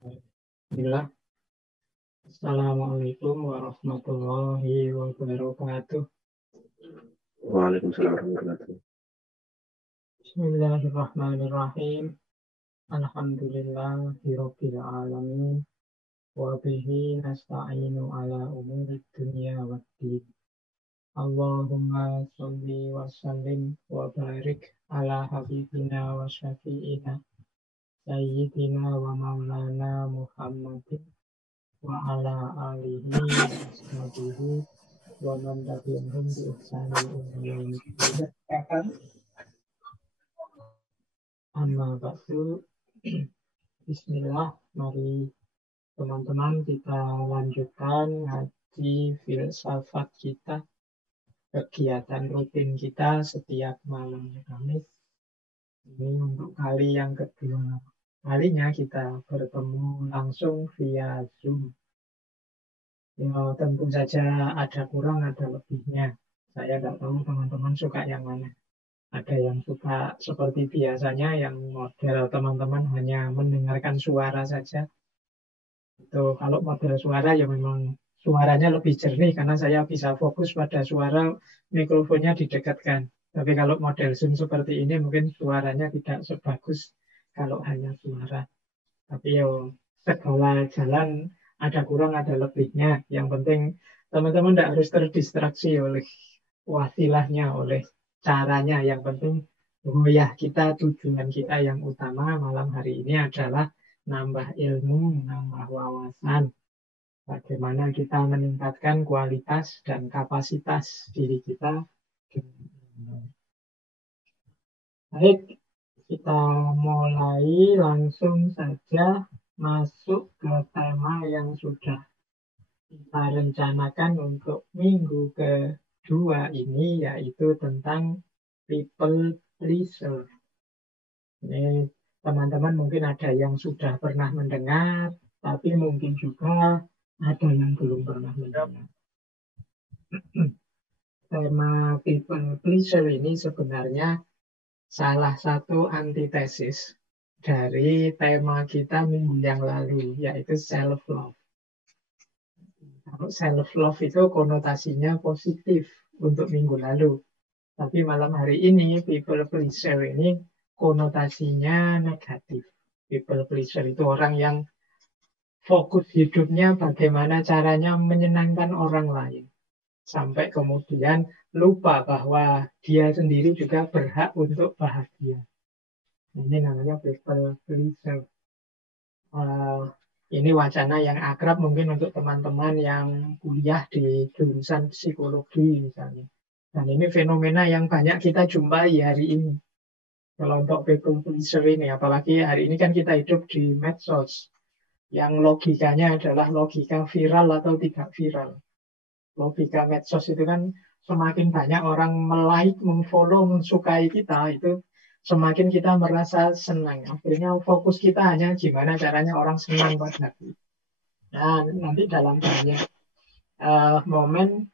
Bismillah. Assalamualaikum warahmatullahi wabarakatuh. Waalaikumsalam warahmatullahi wabarakatuh. Bismillahirrahmanirrahim. Alhamdulillahirabbil alamin. Wa bihi nasta'inu ala umurid dunya waddin. Allahumma sholli wa sallim wa barik ala habibina wa syafi'ina sayyidina wa maulana Muhammadin wa ala alihi wa ashabihi wa man tabi'ahum bi ihsanin ila yaumil din. Amma ba'du. Bismillah, mari teman-teman kita lanjutkan ngaji filsafat kita, kegiatan rutin kita setiap malam Kamis. Ini untuk kali yang kedua kalinya kita bertemu langsung via Zoom. Ya, tentu saja ada kurang, ada lebihnya. Saya nggak tahu teman-teman suka yang mana. Ada yang suka seperti biasanya, yang model teman-teman hanya mendengarkan suara saja. Itu kalau model suara ya memang suaranya lebih jernih karena saya bisa fokus pada suara, mikrofonnya didekatkan. Tapi kalau model Zoom seperti ini mungkin suaranya tidak sebagus kalau hanya suara. Tapi ya segala jalan ada kurang ada lebihnya. Yang penting teman-teman tidak harus terdistraksi oleh wasilahnya, oleh caranya. Yang penting oh ya, tujuan kita yang utama malam hari ini adalah nambah ilmu, nambah wawasan. Bagaimana kita meningkatkan kualitas dan kapasitas diri kita. Baik, kita mulai langsung saja masuk ke tema yang sudah kita rencanakan untuk minggu kedua ini, yaitu tentang people pleaser. Ini teman-teman mungkin ada yang sudah pernah mendengar, tapi mungkin juga ada yang belum pernah mendengar. Tema people pleaser ini sebenarnya salah satu antitesis dari tema kita minggu yang lalu, yaitu self-love. Kalau self-love itu konotasinya positif untuk minggu lalu. Tapi malam hari ini, people pleaser ini konotasinya negatif. People pleaser itu orang yang fokus hidupnya bagaimana caranya menyenangkan orang lain. Sampai kemudian lupa bahwa dia sendiri juga berhak untuk bahagia. Ini namanya people pleaser. Ini wacana yang akrab mungkin untuk teman-teman yang kuliah di jurusan psikologi misalnya. Dan ini fenomena yang banyak kita jumpai hari ini. Kelompok people pleaser ini, apalagi hari ini kan kita hidup di medsos. Yang logikanya adalah logika viral atau tidak viral. Logika medsos itu kan semakin banyak orang like, memfollow, mensukai kita, itu semakin kita merasa senang. Akhirnya fokus kita hanya gimana caranya orang senang padaku. Nah, nanti dalam banyak momen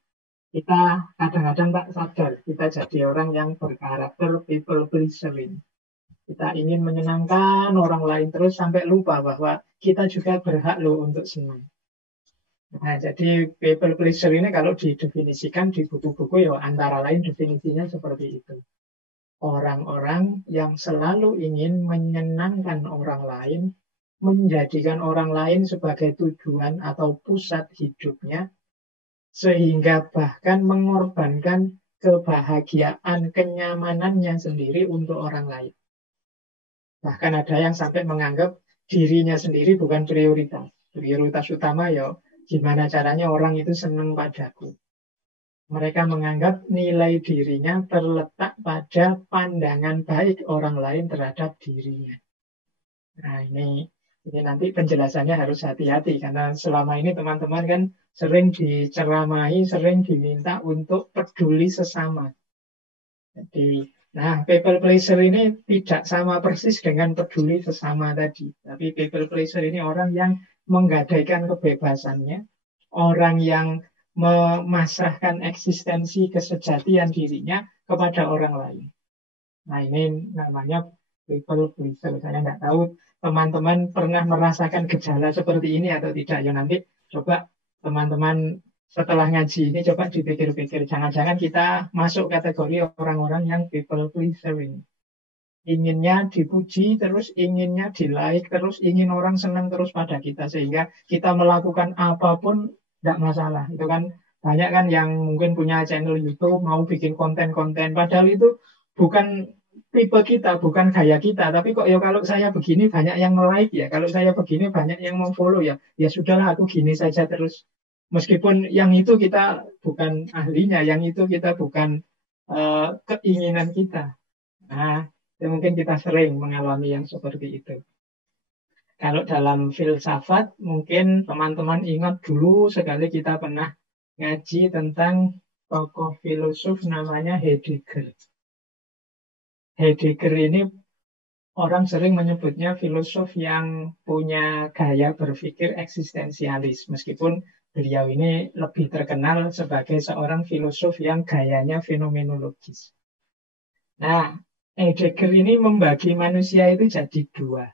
kita kadang-kadang tak sadar kita jadi orang yang berkarakter people pleaser. Kita ingin menyenangkan orang lain terus sampai lupa bahwa kita juga berhak loh untuk senang. Nah, jadi people pleaser ini kalau didefinisikan di buku-buku ya antara lain definisinya seperti itu. Orang-orang yang selalu ingin menyenangkan orang lain, menjadikan orang lain sebagai tujuan atau pusat hidupnya, sehingga bahkan mengorbankan kebahagiaan, kenyamanannya sendiri untuk orang lain. Bahkan ada yang sampai menganggap dirinya sendiri bukan prioritas. Prioritas utama ya gimana caranya orang itu senang padaku. Mereka menganggap nilai dirinya terletak pada pandangan baik orang lain terhadap dirinya. Nah, ini nanti penjelasannya harus hati-hati karena selama ini teman-teman kan sering diceramahi, sering diminta untuk peduli sesama. Jadi, nah, people pleaser ini tidak sama persis dengan peduli sesama tadi. Tapi people pleaser ini orang yang menggadaikan kebebasannya, orang yang memasrahkan eksistensi kesejatian dirinya kepada orang lain. Nah, ini namanya people pleaser. Saya nggak tahu teman-teman pernah merasakan gejala seperti ini atau tidak. Ya nanti coba teman-teman setelah ngaji ini coba dipikir-pikir. Jangan-jangan kita masuk kategori orang-orang yang people pleasing. Inginnya dipuji, terus inginnya di-like, terus ingin orang senang terus pada kita. Sehingga kita melakukan apapun tidak masalah. Itu kan banyak kan yang mungkin punya channel YouTube, mau bikin konten-konten. Padahal itu bukan tipe kita, bukan gaya kita. Tapi kok ya kalau saya begini banyak yang like ya. Kalau saya begini banyak yang mau follow ya. Ya sudahlah aku gini saja terus. Meskipun yang itu kita bukan ahlinya, yang itu kita bukan keinginan kita. Nah, ya mungkin kita sering mengalami yang seperti itu. Kalau dalam filsafat, mungkin teman-teman ingat dulu sekali kita pernah ngaji tentang tokoh filosof namanya Heidegger. Heidegger ini orang sering menyebutnya filosof yang punya gaya berpikir eksistensialis. Meskipun beliau ini lebih terkenal sebagai seorang filosof yang gayanya fenomenologis. Nah, Heidegger ini membagi manusia itu jadi dua.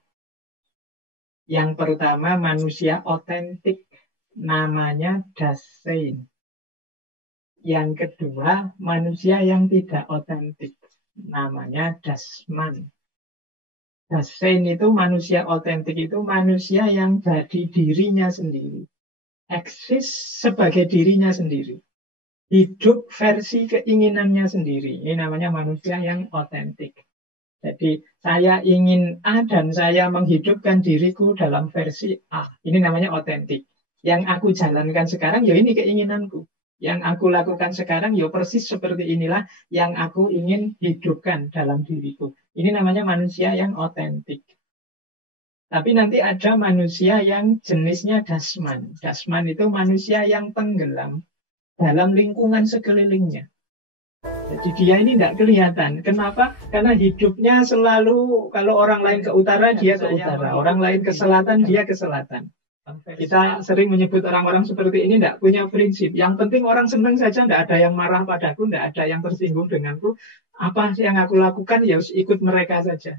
Yang pertama manusia otentik, namanya Dasein. Yang kedua manusia yang tidak otentik, namanya Dasman. Dasein itu manusia otentik itu manusia yang jadi dirinya sendiri. Eksis sebagai dirinya sendiri. Hidup versi keinginannya sendiri. Ini namanya manusia yang otentik. Jadi saya ingin A dan saya menghidupkan diriku dalam versi A. Ini namanya otentik. Yang aku jalankan sekarang, ya ini keinginanku. Yang aku lakukan sekarang, ya persis seperti inilah yang aku ingin hidupkan dalam diriku. Ini namanya manusia yang otentik. Tapi nanti ada manusia yang jenisnya dasman. Dasman itu manusia yang tenggelam dalam lingkungan sekelilingnya. Jadi dia ini tidak kelihatan. Kenapa? Karena hidupnya selalu, kalau orang lain ke utara, dia ke utara. Orang lain ke selatan, dia ke selatan. Kita sering menyebut orang-orang seperti ini tidak punya prinsip. Yang penting orang senang saja, tidak ada yang marah padaku, tidak ada yang tersinggung denganku. Apa yang aku lakukan, ya harus ikut mereka saja.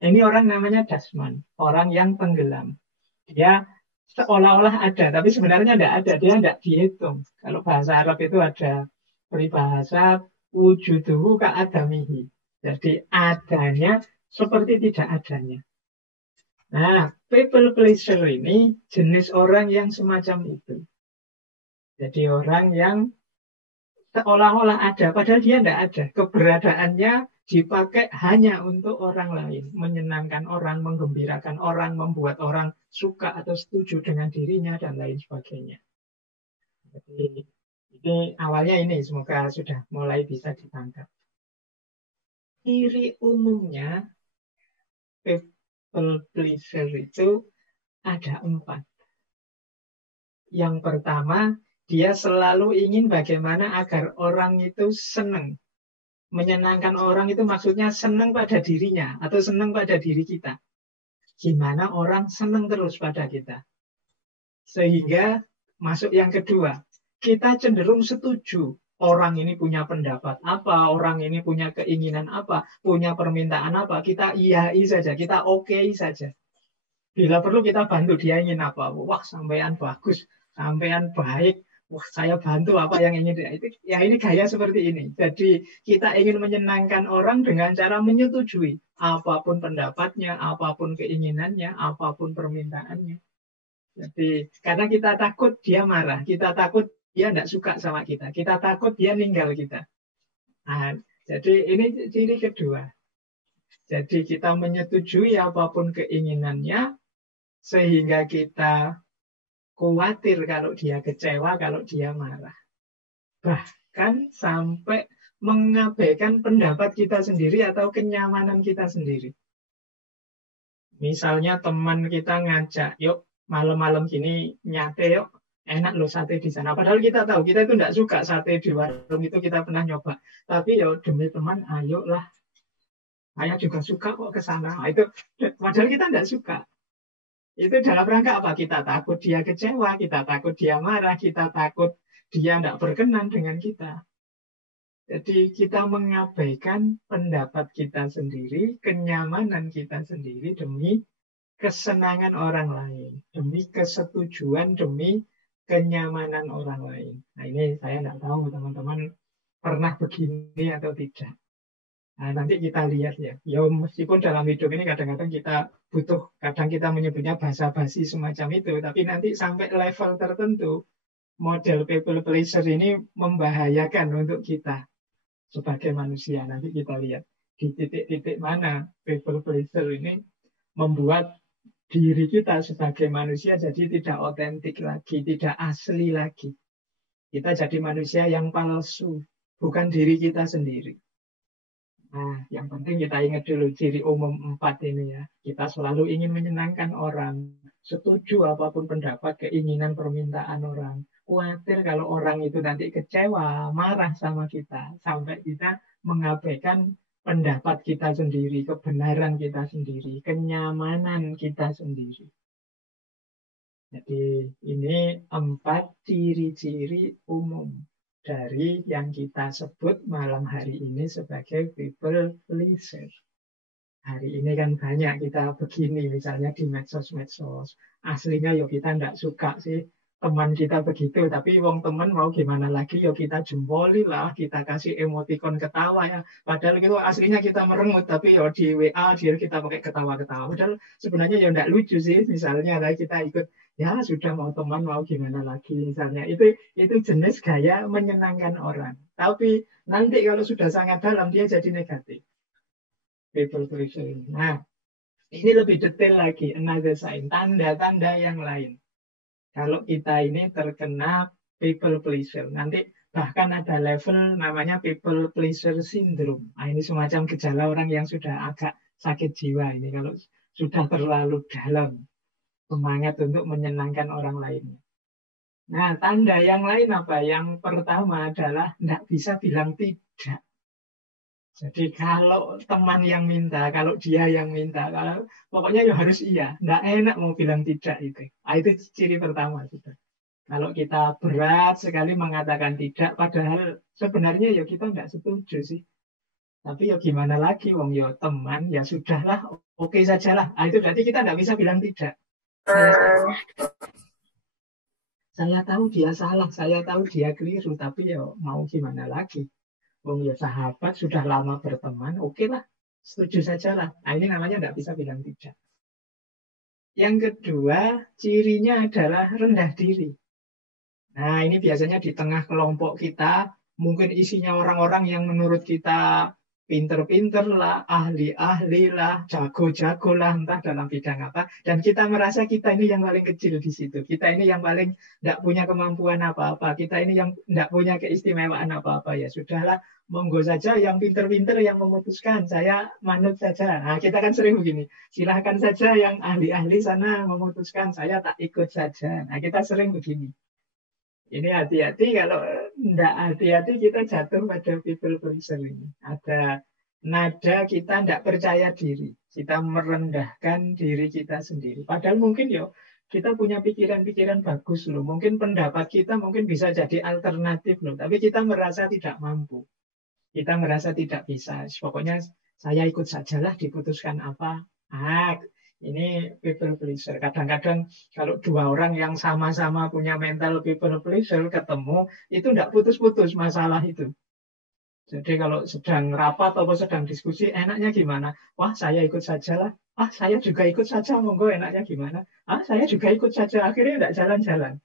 Ini orang namanya dasman, orang yang tenggelam. Dia seolah-olah ada, tapi sebenarnya tidak ada. Dia tidak dihitung. Kalau bahasa Arab itu ada peribahasa wujuduhu ka'adamihi. Jadi adanya seperti tidak adanya. Nah, people pleaser ini jenis orang yang semacam itu. Jadi orang yang seolah-olah ada, padahal dia tidak ada. Keberadaannya dipakai hanya untuk orang lain. Menyenangkan orang, menggembirakan orang, membuat orang suka atau setuju dengan dirinya, dan lain sebagainya. Jadi ini awalnya ini, semoga sudah mulai bisa ditangkap. Ciri umumnya people pleaser itu ada 4. Yang pertama, dia selalu ingin bagaimana agar orang itu senang. Menyenangkan orang itu maksudnya senang pada dirinya atau senang pada diri kita. Gimana orang senang terus pada kita. Sehingga masuk yang kedua, kita cenderung setuju. Orang ini punya pendapat apa, orang ini punya keinginan apa, punya permintaan apa, kita iyai saja, kita oke saja. Bila perlu kita bantu dia ingin apa. Wah, sampean bagus, sampean baik. Wah, saya bantu apa yang ingin dia. Itu, ya ini gaya seperti ini. Jadi kita ingin menyenangkan orang dengan cara menyetujui apapun pendapatnya, apapun keinginannya, apapun permintaannya. Jadi karena kita takut dia marah, kita takut dia tidak suka sama kita, kita takut dia ninggal kita. Nah, jadi ini ciri kedua. Jadi kita menyetujui apapun keinginannya, sehingga kita khawatir kalau dia kecewa, kalau dia marah. Bahkan sampai mengabaikan pendapat kita sendiri atau kenyamanan kita sendiri. Misalnya teman kita ngajak, yuk malam-malam gini nyate yuk, enak loh sate di sana. Padahal kita tahu, kita itu tidak suka sate di warung itu, kita pernah nyoba. Tapi ya demi teman, ayolah. Saya juga suka kok ke sana. Nah, itu padahal kita tidak suka. Itu dalam rangka apa? Kita takut dia kecewa, kita takut dia marah, kita takut dia tidak berkenan dengan kita. Jadi kita mengabaikan pendapat kita sendiri, kenyamanan kita sendiri demi kesenangan orang lain, demi kesetujuan, demi kenyamanan orang lain. Nah ini saya tidak tahu teman-teman pernah begini atau tidak. Nah, nanti kita lihat ya. Ya meskipun dalam hidup ini kadang-kadang kita butuh, kadang kita menyebutnya basa-basi semacam itu, tapi nanti sampai level tertentu, model people pleaser ini membahayakan untuk kita sebagai manusia. Nanti kita lihat di titik-titik mana people pleaser ini membuat diri kita sebagai manusia jadi tidak otentik lagi, tidak asli lagi. Kita jadi manusia yang palsu, bukan diri kita sendiri. Nah, yang penting kita ingat dulu ciri umum 4 ini ya. Kita selalu ingin menyenangkan orang, setuju apapun pendapat, keinginan, permintaan orang. Khawatir kalau orang itu nanti kecewa, marah sama kita, sampai kita mengabaikan pendapat kita sendiri, kebenaran kita sendiri, kenyamanan kita sendiri. Jadi ini 4 ciri-ciri umum dari yang kita sebut malam hari ini sebagai people pleaser. Hari ini kan banyak kita begini, misalnya di medsos-medsos. Aslinya ya kita tidak suka sih teman kita begitu, tapi wong teman mau gimana lagi, ya kita jempoli lah, kita kasih emoticon ketawa ya. Padahal itu aslinya kita merengut, tapi ya di WA dia kita pakai ketawa-ketawa. Padahal sebenarnya ya tidak lucu sih, misalnya lah kita ikut, ya sudah mau teman mau gimana lagi, misalnya itu jenis gaya menyenangkan orang. Tapi nanti kalau sudah sangat dalam dia jadi negatif. People pleasing. Nah, ini lebih detail lagi, another sign, tanda-tanda yang lain. Kalau kita ini terkena people pleaser, nanti bahkan ada level namanya people pleaser syndrome. Nah, ini semacam gejala orang yang sudah agak sakit jiwa ini kalau sudah terlalu dalam semangat untuk menyenangkan orang lain. Nah, tanda yang lain apa? Yang pertama adalah tidak bisa bilang tidak. Jadi kalau teman yang minta, kalau dia yang minta, kalau pokoknya ya harus iya. Nggak enak mau bilang tidak itu. Nah, itu ciri pertama sudah. Kalau kita berat sekali mengatakan tidak, padahal sebenarnya ya kita nggak setuju sih. Tapi ya gimana lagi, wong ya teman, ya sudahlah, oke sajalah. Nah, itu berarti kita nggak bisa bilang tidak. Saya tahu dia salah, saya tahu dia keliru, tapi ya mau gimana lagi. Wong ya sahabat sudah lama berteman, oke lah, setuju saja lah. Nah ini namanya tidak bisa bilang tidak. Yang kedua, cirinya adalah rendah diri. Nah ini biasanya di tengah kelompok kita, mungkin isinya orang-orang yang menurut kita pinter-pinter lah, ahli-ahli lah, jago-jago lah, entah dalam bidang apa. Dan kita merasa kita ini yang paling kecil di situ. Kita ini yang paling tidak punya kemampuan apa-apa. Kita ini yang tidak punya keistimewaan apa-apa. Ya sudahlah, monggo saja yang pinter-pinter yang memutuskan. Saya manut saja. Nah, kita kan sering begini. Silahkan saja yang ahli-ahli sana memutuskan. Saya tak ikut saja. Nah, kita sering begini. Ini hati-hati kalau tidak hati-hati kita jatuh pada people pleaser ini. Ada nada kita tidak percaya diri. Kita merendahkan diri kita sendiri. Padahal mungkin ya kita punya pikiran-pikiran bagus loh. Mungkin pendapat kita mungkin bisa jadi alternatif loh. Tapi kita merasa tidak mampu. Kita merasa tidak bisa. Pokoknya saya ikut sajalah diputuskan apa. Ini people pleaser. Kadang-kadang kalau dua orang yang sama-sama punya mental people pleaser ketemu, itu tidak putus-putus masalah itu. Jadi kalau sedang rapat atau sedang diskusi, enaknya gimana? Wah, saya ikut sajalah. Saya juga ikut saja, monggo enaknya gimana? Saya juga ikut saja. Akhirnya tidak jalan-jalan.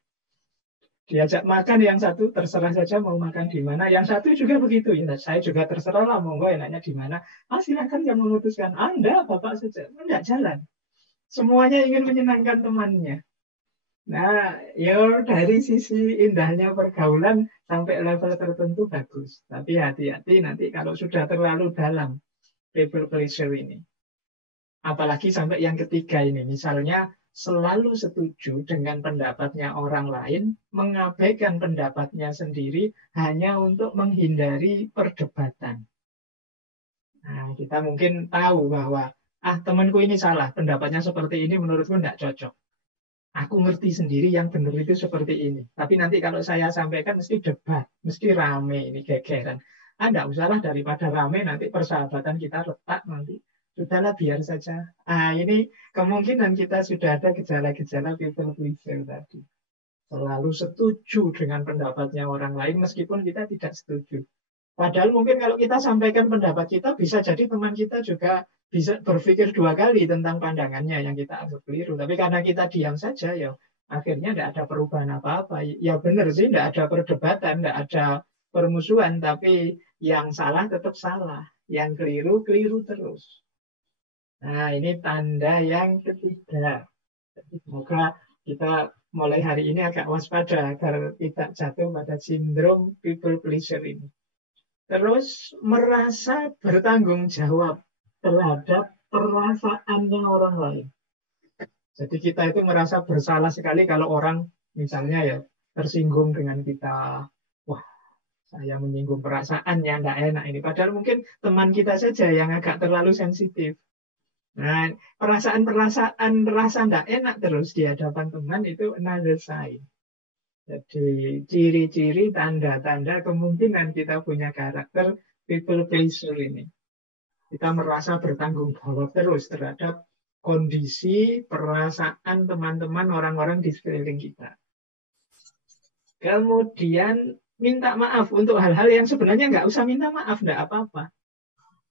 Diajak makan yang satu terserah saja mau makan di mana. Yang satu juga begitu. Ya, saya juga terserah lah, monggo enaknya di mana. Silakan yang memutuskan. Anda, Bapak saja. Tidak jalan. Semuanya ingin menyenangkan temannya. Nah, ya dari sisi indahnya pergaulan sampai level tertentu bagus. Tapi hati-hati nanti kalau sudah terlalu dalam people pleasure ini. Apalagi sampai yang ketiga ini. Misalnya selalu setuju dengan pendapatnya orang lain, mengabaikan pendapatnya sendiri hanya untuk menghindari perdebatan. Nah, kita mungkin tahu bahwa temanku ini salah, pendapatnya seperti ini menurutku tidak cocok. Aku ngerti sendiri yang benar itu seperti ini. Tapi nanti kalau saya sampaikan mesti debat, mesti rame, ini gegeran. Tidak usahlah daripada rame nanti persahabatan kita retak nanti. Sudahlah biar saja. Ini kemungkinan kita sudah ada gejala-gejala people pleaser tadi. Selalu setuju dengan pendapatnya orang lain meskipun kita tidak setuju. Padahal mungkin kalau kita sampaikan pendapat kita, bisa jadi teman kita juga bisa berpikir dua kali tentang pandangannya yang kita anggap keliru. Tapi karena kita diam saja, ya akhirnya tidak ada perubahan apa-apa. Ya benar sih, tidak ada perdebatan, tidak ada permusuhan. Tapi yang salah tetap salah. Yang keliru, keliru terus. Nah, ini tanda yang ketiga. Jadi, semoga kita mulai hari ini agak waspada agar tidak jatuh pada sindrom people pleaser ini. Terus merasa bertanggung jawab terhadap perasaannya orang lain. Jadi kita itu merasa bersalah sekali kalau orang misalnya ya tersinggung dengan kita. Wah, saya menyinggung perasaannya, tidak enak ini. Padahal mungkin teman kita saja yang agak terlalu sensitif. Nah, perasaan-perasaan rasa tidak enak terus di hadapan teman itu another sign. Jadi ciri-ciri, tanda-tanda kemungkinan kita punya karakter people pleaser ini. Kita merasa bertanggung jawab terus terhadap kondisi, perasaan teman-teman, orang-orang di sekeliling kita. Kemudian minta maaf untuk hal-hal yang sebenarnya nggak usah minta maaf, nggak apa-apa.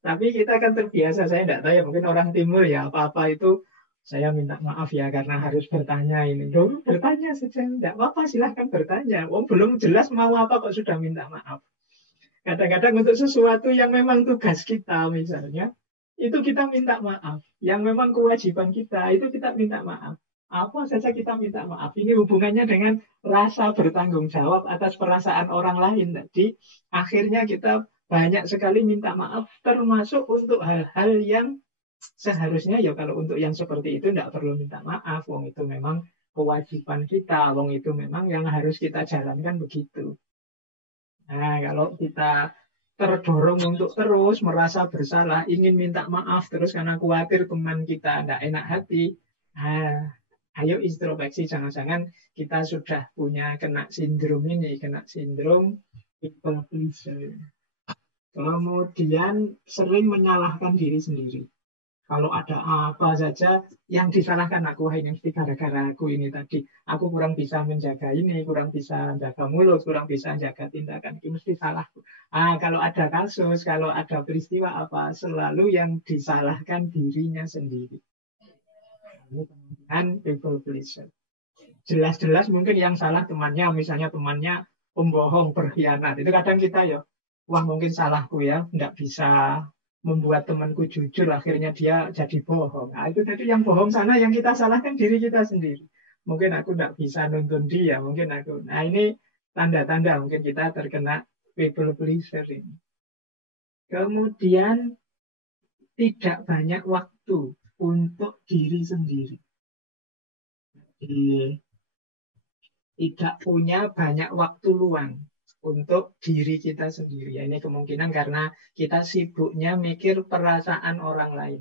Tapi kita akan terbiasa, saya tidak tahu ya, mungkin orang timur ya, apa-apa itu saya minta maaf ya karena harus bertanya ini. Dulu bertanya saja, tidak apa-apa silahkan bertanya. Oh, belum jelas mau apa kok sudah minta maaf. Kadang-kadang untuk sesuatu yang memang tugas kita misalnya, itu kita minta maaf. Yang memang kewajiban kita, itu kita minta maaf. Apa saja kita minta maaf. Ini hubungannya dengan rasa bertanggung jawab atas perasaan orang lain. Jadi akhirnya kita banyak sekali minta maaf, termasuk untuk hal-hal yang seharusnya ya kalau untuk yang seperti itu tidak perlu minta maaf, wong itu memang kewajiban kita, wong itu memang yang harus kita jalankan begitu. Nah, kalau kita terdorong untuk terus merasa bersalah, ingin minta maaf terus karena khawatir teman kita tidak enak hati, ayo introspeksi, jangan-jangan kita sudah punya kena sindrom ini, kena sindrom people pleaser. Kemudian sering menyalahkan diri sendiri. Kalau ada apa saja yang disalahkan aku, ini mesti gara-gara aku ini tadi. Aku kurang bisa menjaga ini, kurang bisa menjaga mulut, kurang bisa menjaga tindakan. Ini mesti salahku. Kalau ada kasus, kalau ada peristiwa apa, selalu yang disalahkan dirinya sendiri. Ini kemungkinan people pleaser. Jelas-jelas mungkin yang salah temannya, misalnya temannya pembohong, berkhianat. Itu kadang kita ya, wah mungkin salahku ya, tidak bisa membuat temanku jujur, akhirnya dia jadi bohong. Itu jadi yang bohong sana, yang kita salahkan diri kita sendiri. Mungkin aku tidak bisa nuntun dia, mungkin aku. Nah ini tanda-tanda mungkin kita terkena people pleaser ini. Kemudian tidak banyak waktu untuk diri sendiri. Jadi, tidak punya banyak waktu luang untuk diri kita sendiri. Ini kemungkinan karena kita sibuknya mikir perasaan orang lain.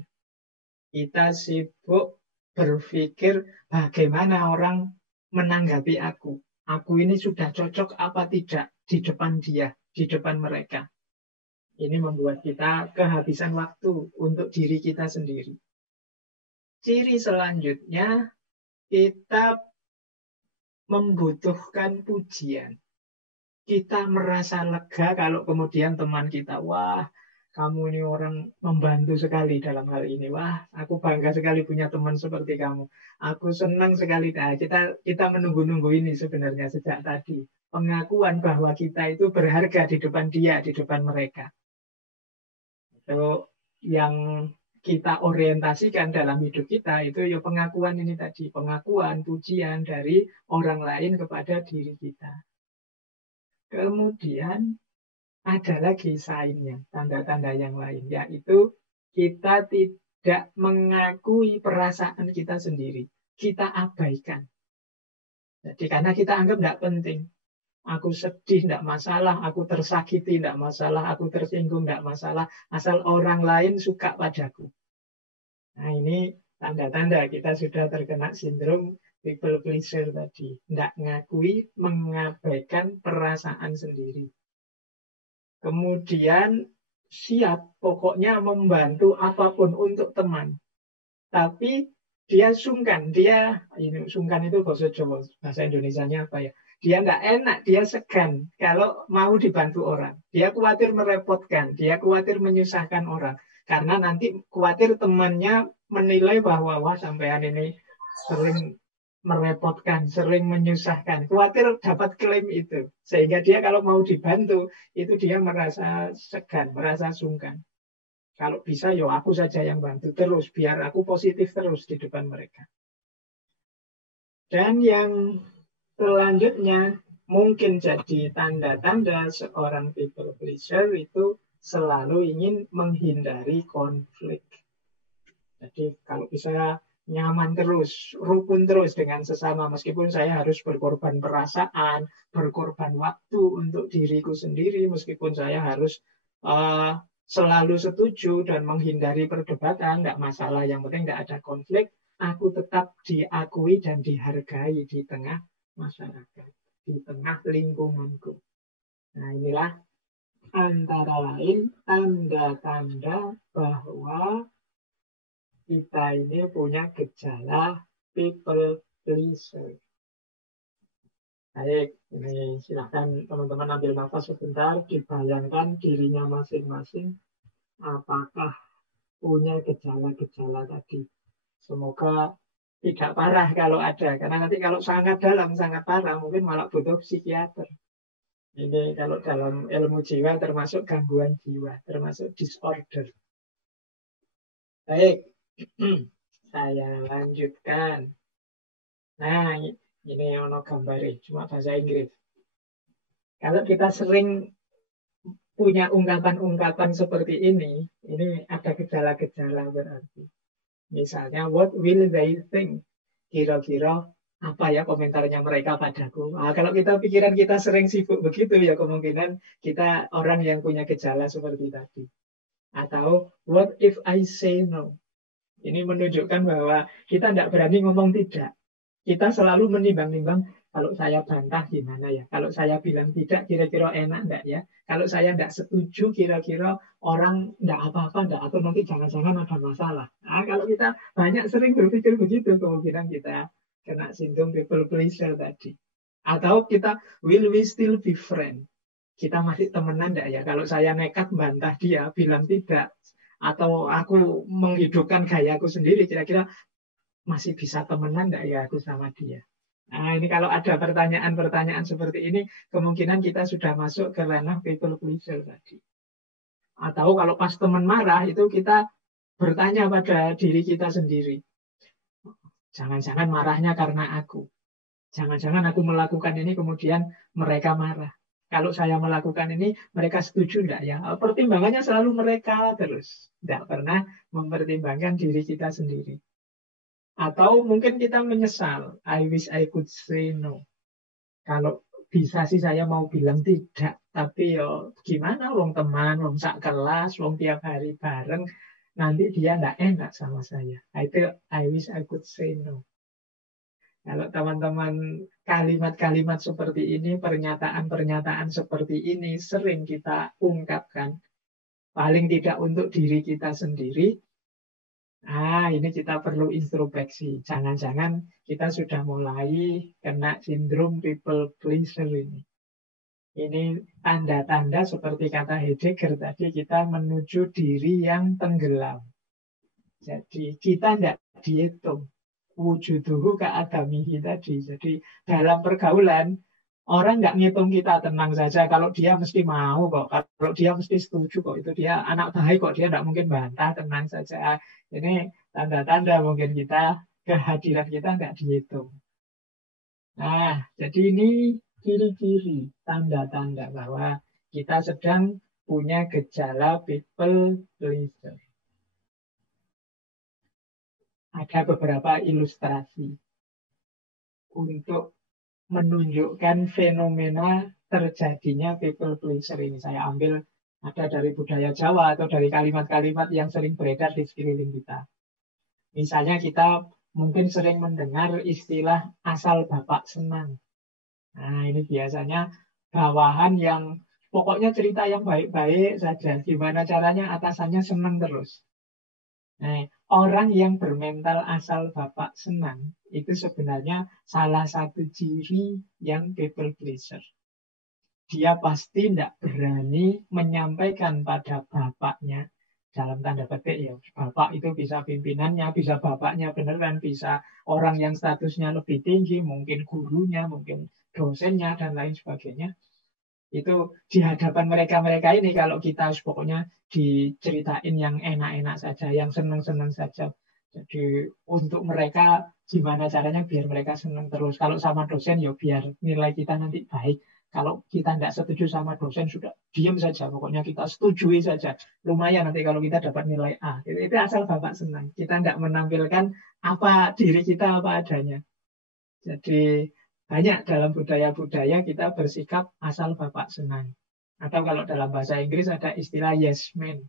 Kita sibuk berpikir bagaimana orang menanggapi aku. Aku ini sudah cocok apa tidak di depan dia, di depan mereka. Ini membuat kita kehabisan waktu untuk diri kita sendiri. Ciri selanjutnya, kita membutuhkan pujian. Kita merasa lega kalau kemudian teman kita, wah kamu ini orang membantu sekali dalam hal ini. Wah, aku bangga sekali punya teman seperti kamu. Aku senang sekali. Nah, kita menunggu-nunggu ini sebenarnya sejak tadi. Pengakuan bahwa kita itu berharga di depan dia, di depan mereka. Itu yang kita orientasikan dalam hidup kita, itu ya pengakuan ini tadi. Pengakuan, pujian dari orang lain kepada diri kita. Kemudian ada lagi sign-nya, tanda-tanda yang lain, yaitu kita tidak mengakui perasaan kita sendiri. Kita abaikan. Jadi karena kita anggap tidak penting. Aku sedih, tidak masalah. Aku tersakiti, tidak masalah. Aku tersinggung, tidak masalah. Asal orang lain suka padaku. Nah ini tanda-tanda kita sudah terkena sindrom people pleaser tadi. Tidak ngakui, mengabaikan perasaan sendiri. Kemudian siap pokoknya membantu apapun untuk teman. Tapi dia sungkan, ini sungkan itu bahasa Jawa, bahasa Indonesianya apa ya? Dia nggak enak, dia segan kalau mau dibantu orang. Dia khawatir merepotkan, dia khawatir menyusahkan orang. Karena nanti khawatir temannya menilai bahwa wah sampean ini sering merepotkan, sering menyusahkan. Khawatir dapat klaim itu. Sehingga dia kalau mau dibantu, itu dia merasa segan, merasa sungkan. Kalau bisa, yo aku saja yang bantu terus, biar aku positif terus di depan mereka. Dan yang selanjutnya, mungkin jadi tanda-tanda seorang people pleaser itu selalu ingin menghindari konflik. Jadi kalau bisa nyaman terus, rukun terus dengan sesama, meskipun saya harus berkorban perasaan, berkorban waktu untuk diriku sendiri, meskipun saya harus selalu setuju dan menghindari perdebatan, tidak masalah, yang penting tidak ada konflik, aku tetap diakui dan dihargai di tengah masyarakat, di tengah lingkunganku. Nah inilah antara lain tanda-tanda bahwa kita ini punya gejala people pleaser. Baik, ini silahkan teman-teman ambil nafas sebentar, dibayangkan dirinya masing-masing apakah punya gejala-gejala tadi. Semoga tidak parah kalau ada, karena nanti kalau sangat dalam, sangat parah, mungkin malah butuh psikiater. Ini kalau dalam ilmu jiwa termasuk gangguan jiwa, termasuk disorder. Baik, saya lanjutkan. Nah, ini ono gambarnya, cuma bahasa Inggris. Kalau kita sering punya ungkapan-ungkapan seperti ini ada gejala-gejala berarti. Misalnya, what will they think? Kira-kira apa ya komentarnya mereka padaku? Nah, kalau kita pikiran kita sering sibuk begitu, ya kemungkinan kita orang yang punya gejala seperti tadi. Atau, what if I say no? Ini menunjukkan bahwa kita tidak berani ngomong tidak. Kita selalu menimbang-nimbang, kalau saya bantah gimana ya? Kalau saya bilang tidak, kira-kira enak enggak ya? Kalau saya tidak setuju, kira-kira orang enggak apa-apa enggak? Atau nanti jangan-jangan ada masalah. Nah, kalau kita banyak sering berpikir begitu, kemungkinan kita kena sindrom people pleaser tadi. Atau kita, will we still be friends? Kita masih temenan enggak ya? Kalau saya nekat bantah dia, bilang tidak, atau aku menghidupkan gayaku sendiri, kira-kira masih bisa temenan enggak ya aku sama dia? Nah, ini kalau ada pertanyaan-pertanyaan seperti ini, kemungkinan kita sudah masuk ke ranah people pleaser tadi. Atau kalau pas teman marah, itu kita bertanya pada diri kita sendiri. Jangan-jangan marahnya karena aku. Jangan-jangan aku melakukan ini kemudian mereka marah. Kalau saya melakukan ini, mereka setuju enggak ya? Pertimbangannya selalu mereka terus. Tidak pernah mempertimbangkan diri kita sendiri. Atau mungkin kita menyesal. I wish I could say no. Kalau bisa sih saya mau bilang tidak. Tapi yo gimana, wong teman, wong sak kelas, wong tiap hari bareng. Nanti dia enggak enak sama saya. Itu I wish I could say no. Kalau teman-teman kalimat-kalimat seperti ini, pernyataan-pernyataan seperti ini sering kita ungkapkan, paling tidak untuk diri kita sendiri, ini kita perlu introspeksi. Jangan-jangan kita sudah mulai kena sindrom people pleaser ini. Ini tanda-tanda seperti kata Heidegger tadi, kita menuju diri yang tenggelam. Jadi kita tidak dihitung. Wujuduhu keadamihi tadi. Jadi dalam pergaulan orang nggak ngitung kita, tenang saja. Kalau dia mesti mau kok, kalau dia mesti setuju kok, itu dia anak baik kok, dia nggak mungkin bantah, tenang saja. Ini tanda-tanda mungkin kita, kehadiran kita nggak dihitung. Nah, jadi ini ciri-ciri, tanda-tanda bahwa kita sedang punya gejala people pleaser. Ada beberapa ilustrasi untuk menunjukkan fenomena terjadinya people pleaser ini. Saya ambil ada dari budaya Jawa atau dari kalimat-kalimat yang sering beredar di sekeliling kita. Misalnya kita mungkin sering mendengar istilah asal bapak senang. Nah, ini biasanya bawahan yang pokoknya cerita yang baik-baik saja. Gimana caranya atasannya senang terus. Nah, orang yang bermental asal bapak senang, itu sebenarnya salah satu ciri yang people pleaser. Dia pasti tidak berani menyampaikan pada bapaknya, dalam tanda petik ya, bapak itu bisa pimpinannya, bisa bapaknya beneran, bisa orang yang statusnya lebih tinggi, mungkin gurunya, mungkin dosennya, dan lain sebagainya. Itu di hadapan mereka-mereka ini kalau kita pokoknya diceritain yang enak-enak saja, yang senang-senang saja. Jadi untuk mereka gimana caranya biar mereka senang terus. Kalau sama dosen ya biar nilai kita nanti baik. Kalau kita tidak setuju sama dosen sudah diam saja. Pokoknya kita setujui saja. Lumayan nanti kalau kita dapat nilai A. Itu asal bapak senang. Kita tidak menampilkan apa diri kita apa adanya. Jadi banyak dalam budaya-budaya kita bersikap asal bapak senang. Atau kalau dalam bahasa Inggris ada istilah yes man.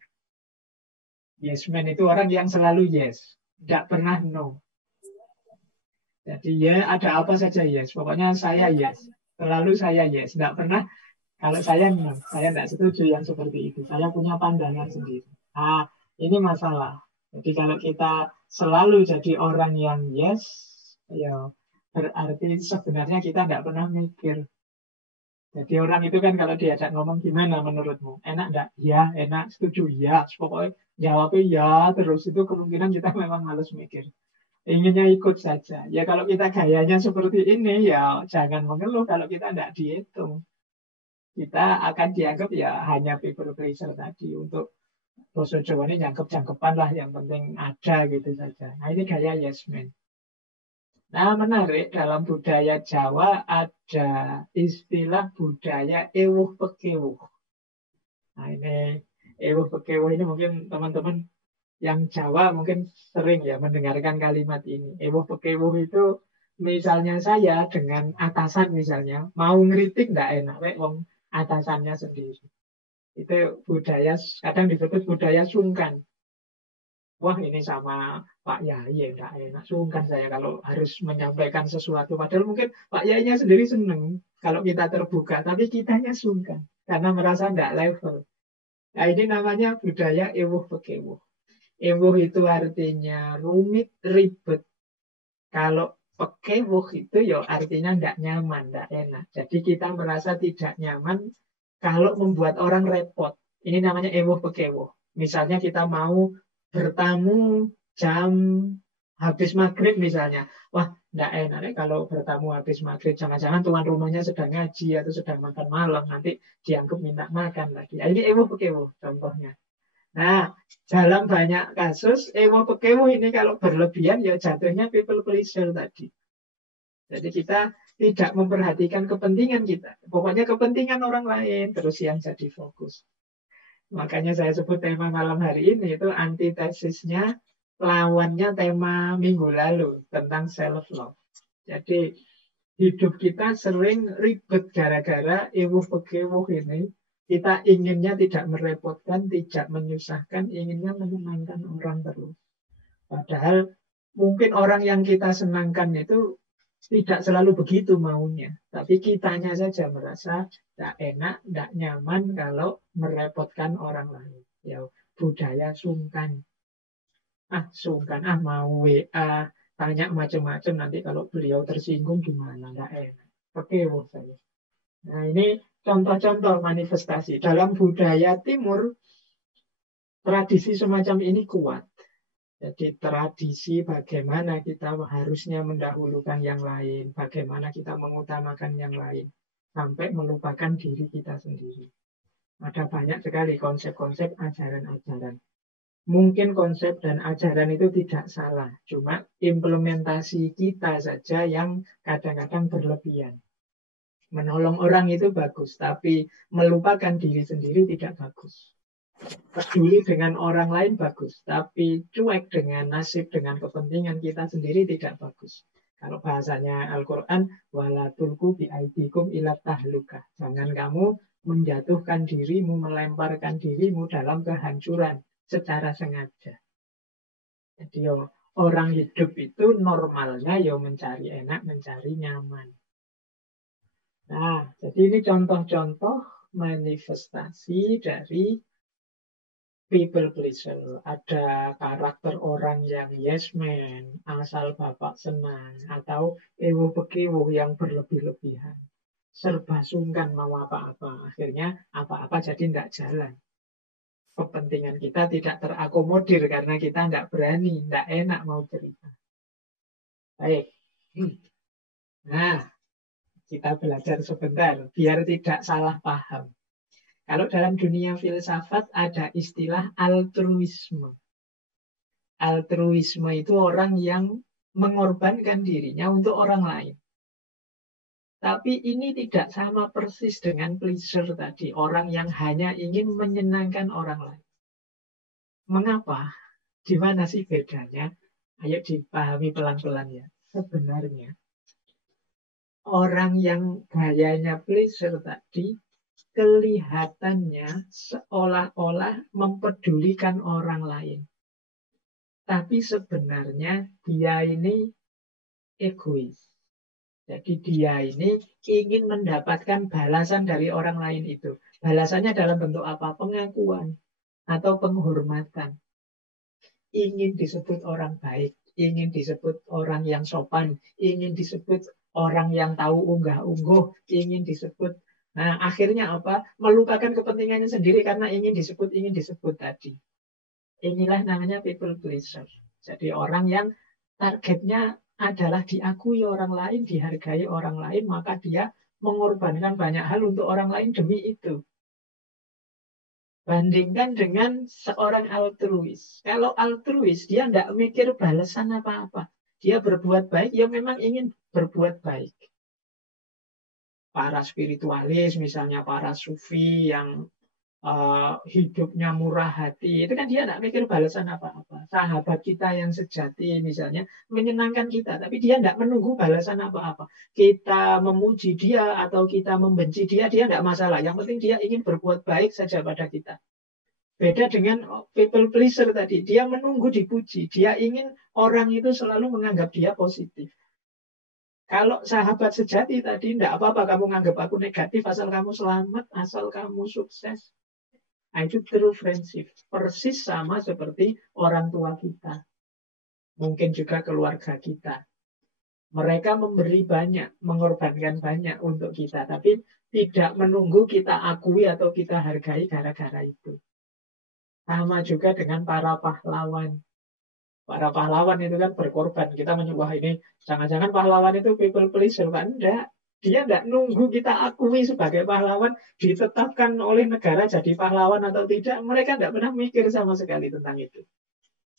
Yes man itu orang yang selalu yes, tidak pernah no. Jadi ya ada apa saja yes, pokoknya saya yes. Selalu saya yes, tidak pernah kalau saya no. Saya tidak setuju yang seperti itu. Saya punya pandangan sendiri. Ah, ini masalah. Jadi kalau kita selalu jadi orang yang yes, ya berarti sebenarnya kita tidak pernah mikir. Jadi orang itu kan kalau diajak ngomong gimana menurutmu? Enak enggak? Ya, enak, setuju, ya. Pokoknya jawabnya ya terus. Itu kemungkinan kita memang harus mikir. Inginnya ikut saja. Ya kalau kita gayanya seperti ini, ya jangan mengeluh kalau kita tidak dihitung. Kita akan dianggap ya hanya people pleaser tadi. Untuk bahasa Jawa ini jangkep-jangkepan lah. Yang penting ada gitu saja. Nah ini gaya yes man. Nah, menarik dalam budaya Jawa ada istilah budaya ewuh pekewuh. Nah, ini ewuh pekewuh ini mungkin teman-teman yang Jawa mungkin sering ya mendengarkan kalimat ini. Ewuh pekewuh itu misalnya saya dengan atasan misalnya mau ngeritik nggak enak, wong atasannya sendiri. Itu budaya kadang disebut budaya sungkan. Wah ini sama Pak Yai enggak enak. Sungkan saya kalau harus menyampaikan sesuatu. Padahal mungkin Pak Yainya sendiri seneng kalau kita terbuka. Tapi kitanya sungkan. Karena merasa enggak level. Nah ini namanya budaya ewuh pekewuh. Ewuh itu artinya rumit, ribet. Kalau pekewuh itu ya artinya enggak nyaman, enggak enak. Jadi kita merasa tidak nyaman kalau membuat orang repot. Ini namanya ewuh pekewuh. Misalnya kita mau bertamu jam habis maghrib misalnya. Wah, enggak enak kalau bertamu habis maghrib. Jangan-jangan tuan rumahnya sedang ngaji atau sedang makan malam. Nanti dianggap minta makan lagi. Nah, ini ewuh pekewuh contohnya. Nah, dalam banyak kasus, ewuh pekewuh ini kalau berlebihan ya jatuhnya people pleaser tadi. Jadi kita tidak memperhatikan kepentingan kita. Pokoknya kepentingan orang lain terus yang jadi fokus. Makanya saya sebut tema malam hari ini itu antitesisnya, lawannya tema minggu lalu tentang self-love. Jadi hidup kita sering ribet gara-gara ewuh pekewuh ini. Kita inginnya tidak merepotkan, tidak menyusahkan, inginnya menyenangkan orang terus. Padahal mungkin orang yang kita senangkan itu tidak selalu begitu maunya. Tapi kitanya saja merasa tidak enak, tidak nyaman kalau merepotkan orang lain. Ya, budaya sungkan. Sungkan, mau WA, tanya macam-macam. Nanti kalau beliau tersinggung gimana, tidak enak. Oke, saya. Nah, ini contoh-contoh manifestasi. Dalam budaya timur, tradisi semacam ini kuat. Jadi tradisi bagaimana kita harusnya mendahulukan yang lain, bagaimana kita mengutamakan yang lain, sampai melupakan diri kita sendiri. Ada banyak sekali konsep-konsep ajaran-ajaran. Mungkin konsep dan ajaran itu tidak salah, cuma implementasi kita saja yang kadang-kadang berlebihan. Menolong orang itu bagus, tapi melupakan diri sendiri tidak bagus. Peduli dengan orang lain bagus, tapi cuek dengan nasib, dengan kepentingan kita sendiri tidak bagus. Kalau bahasanya Al-Quran, wala tulku bi'aidikum ila tahluka. Jangan kamu menjatuhkan dirimu, melemparkan dirimu dalam kehancuran secara sengaja. Jadi orang hidup itu normalnya mencari enak, mencari nyaman. Nah, jadi ini contoh-contoh manifestasi dari people pleaser. Ada karakter orang yang yes man, asal bapak senang, atau ewo bekewo yang berlebih-lebihan. Serba sungkan mau apa-apa. Akhirnya apa-apa jadi tidak jalan. Kepentingan kita tidak terakomodir karena kita tidak berani, tidak enak mau cerita. Baik. Nah, kita belajar sebentar biar tidak salah paham. Kalau dalam dunia filsafat ada istilah altruisme. Altruisme itu orang yang mengorbankan dirinya untuk orang lain. Tapi ini tidak sama persis dengan pleasure tadi. Orang yang hanya ingin menyenangkan orang lain. Mengapa? Di mana sih bedanya? Ayo dipahami pelan-pelan ya. Sebenarnya, orang yang gayanya pleasure tadi, kelihatannya seolah-olah mempedulikan orang lain. Tapi sebenarnya dia ini egois. Jadi dia ini ingin mendapatkan balasan dari orang lain itu. Balasannya dalam bentuk apa? Pengakuan atau penghormatan. Ingin disebut orang baik, ingin disebut orang yang sopan, ingin disebut orang yang tahu unggah-ungguh, ingin disebut. Nah, akhirnya apa? Melupakan kepentingannya sendiri karena ingin disebut tadi. Inilah namanya people pleaser. Jadi orang yang targetnya adalah diakui orang lain, dihargai orang lain, maka dia mengorbankan banyak hal untuk orang lain demi itu. Bandingkan dengan seorang altruis. Kalau altruis, dia tidak mikir balasan apa-apa. Dia berbuat baik, ya memang ingin berbuat baik. Para spiritualis, misalnya para sufi yang hidupnya murah hati, itu kan dia tidak mikir balasan apa-apa. Sahabat kita yang sejati misalnya menyenangkan kita, tapi dia tidak menunggu balasan apa-apa. Kita memuji dia atau kita membenci dia tidak masalah. Yang penting dia ingin berbuat baik saja pada kita. Beda dengan people pleaser tadi, dia menunggu dipuji, dia ingin orang itu selalu menganggap dia positif. Kalau sahabat sejati tadi, tidak apa-apa kamu menganggap aku negatif, asal kamu selamat, asal kamu sukses. Nah, itu true friendship. Persis sama seperti orang tua kita. Mungkin juga keluarga kita. Mereka memberi banyak, mengorbankan banyak untuk kita. Tapi tidak menunggu kita akui atau kita hargai gara-gara itu. Sama juga dengan para pahlawan. Para pahlawan itu kan berkorban. Kita menyebut ini, jangan-jangan pahlawan itu people pleaser. Enggak. Dia tidak nunggu kita akui sebagai pahlawan, ditetapkan oleh negara jadi pahlawan atau tidak. Mereka tidak pernah mikir sama sekali tentang itu.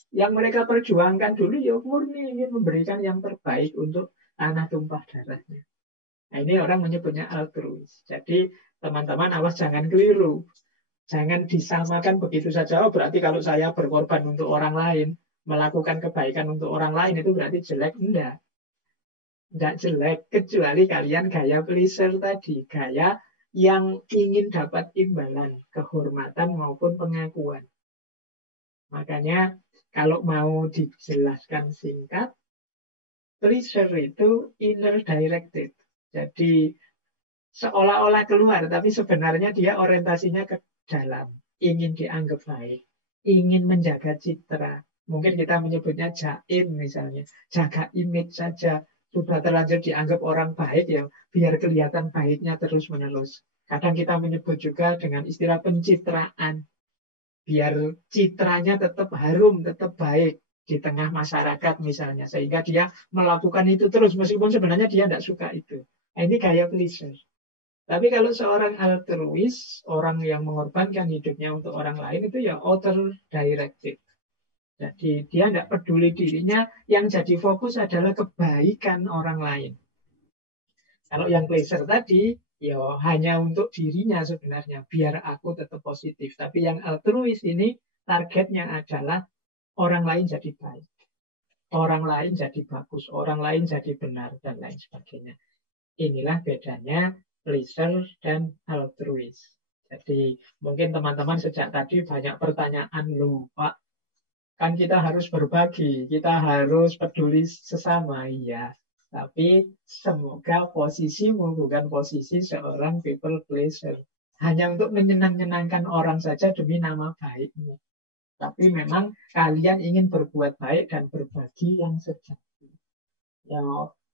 Yang mereka perjuangkan dulu, ya murni ingin memberikan yang terbaik untuk tanah tumpah darahnya. Nah, ini orang menyebutnya altruis. Jadi teman-teman awas jangan keliru. Jangan disamakan begitu saja. Oh, berarti kalau saya berkorban untuk orang lain, melakukan kebaikan untuk orang lain, itu berarti jelek. Enggak. Tidak jelek, kecuali kalian gaya pleaser tadi. Gaya yang ingin dapat imbalan, kehormatan maupun pengakuan. Makanya kalau mau dijelaskan singkat, pleaser itu inner directed. Jadi seolah-olah keluar, tapi sebenarnya dia orientasinya ke dalam. Ingin dianggap baik, ingin menjaga citra. Mungkin kita menyebutnya jaim misalnya. Jaga image saja. Sudah terlanjur dianggap orang baik ya, biar kelihatan baiknya terus-menerus. Kadang kita menyebut juga dengan istilah pencitraan. Biar citranya tetap harum, tetap baik di tengah masyarakat misalnya. Sehingga dia melakukan itu terus, meskipun sebenarnya dia tidak suka itu. Nah, ini gaya pleaser. Tapi kalau seorang altruis, orang yang mengorbankan hidupnya untuk orang lain, itu ya outer directed. Jadi dia tidak peduli dirinya, yang jadi fokus adalah kebaikan orang lain. Kalau yang pleasure tadi, ya hanya untuk dirinya sebenarnya, biar aku tetap positif. Tapi yang altruis ini, targetnya adalah orang lain jadi baik. Orang lain jadi bagus, orang lain jadi benar, dan lain sebagainya. Inilah bedanya pleasure dan altruis. Jadi mungkin teman-teman sejak tadi banyak pertanyaan, loh Pak, kan kita harus berbagi, kita harus peduli sesama, iya. Tapi semoga posisimu bukan posisi seorang people pleaser. hanya untuk menyenangkan orang saja demi nama baikmu. Tapi memang kalian ingin berbuat baik dan berbagi yang sejati. Ya,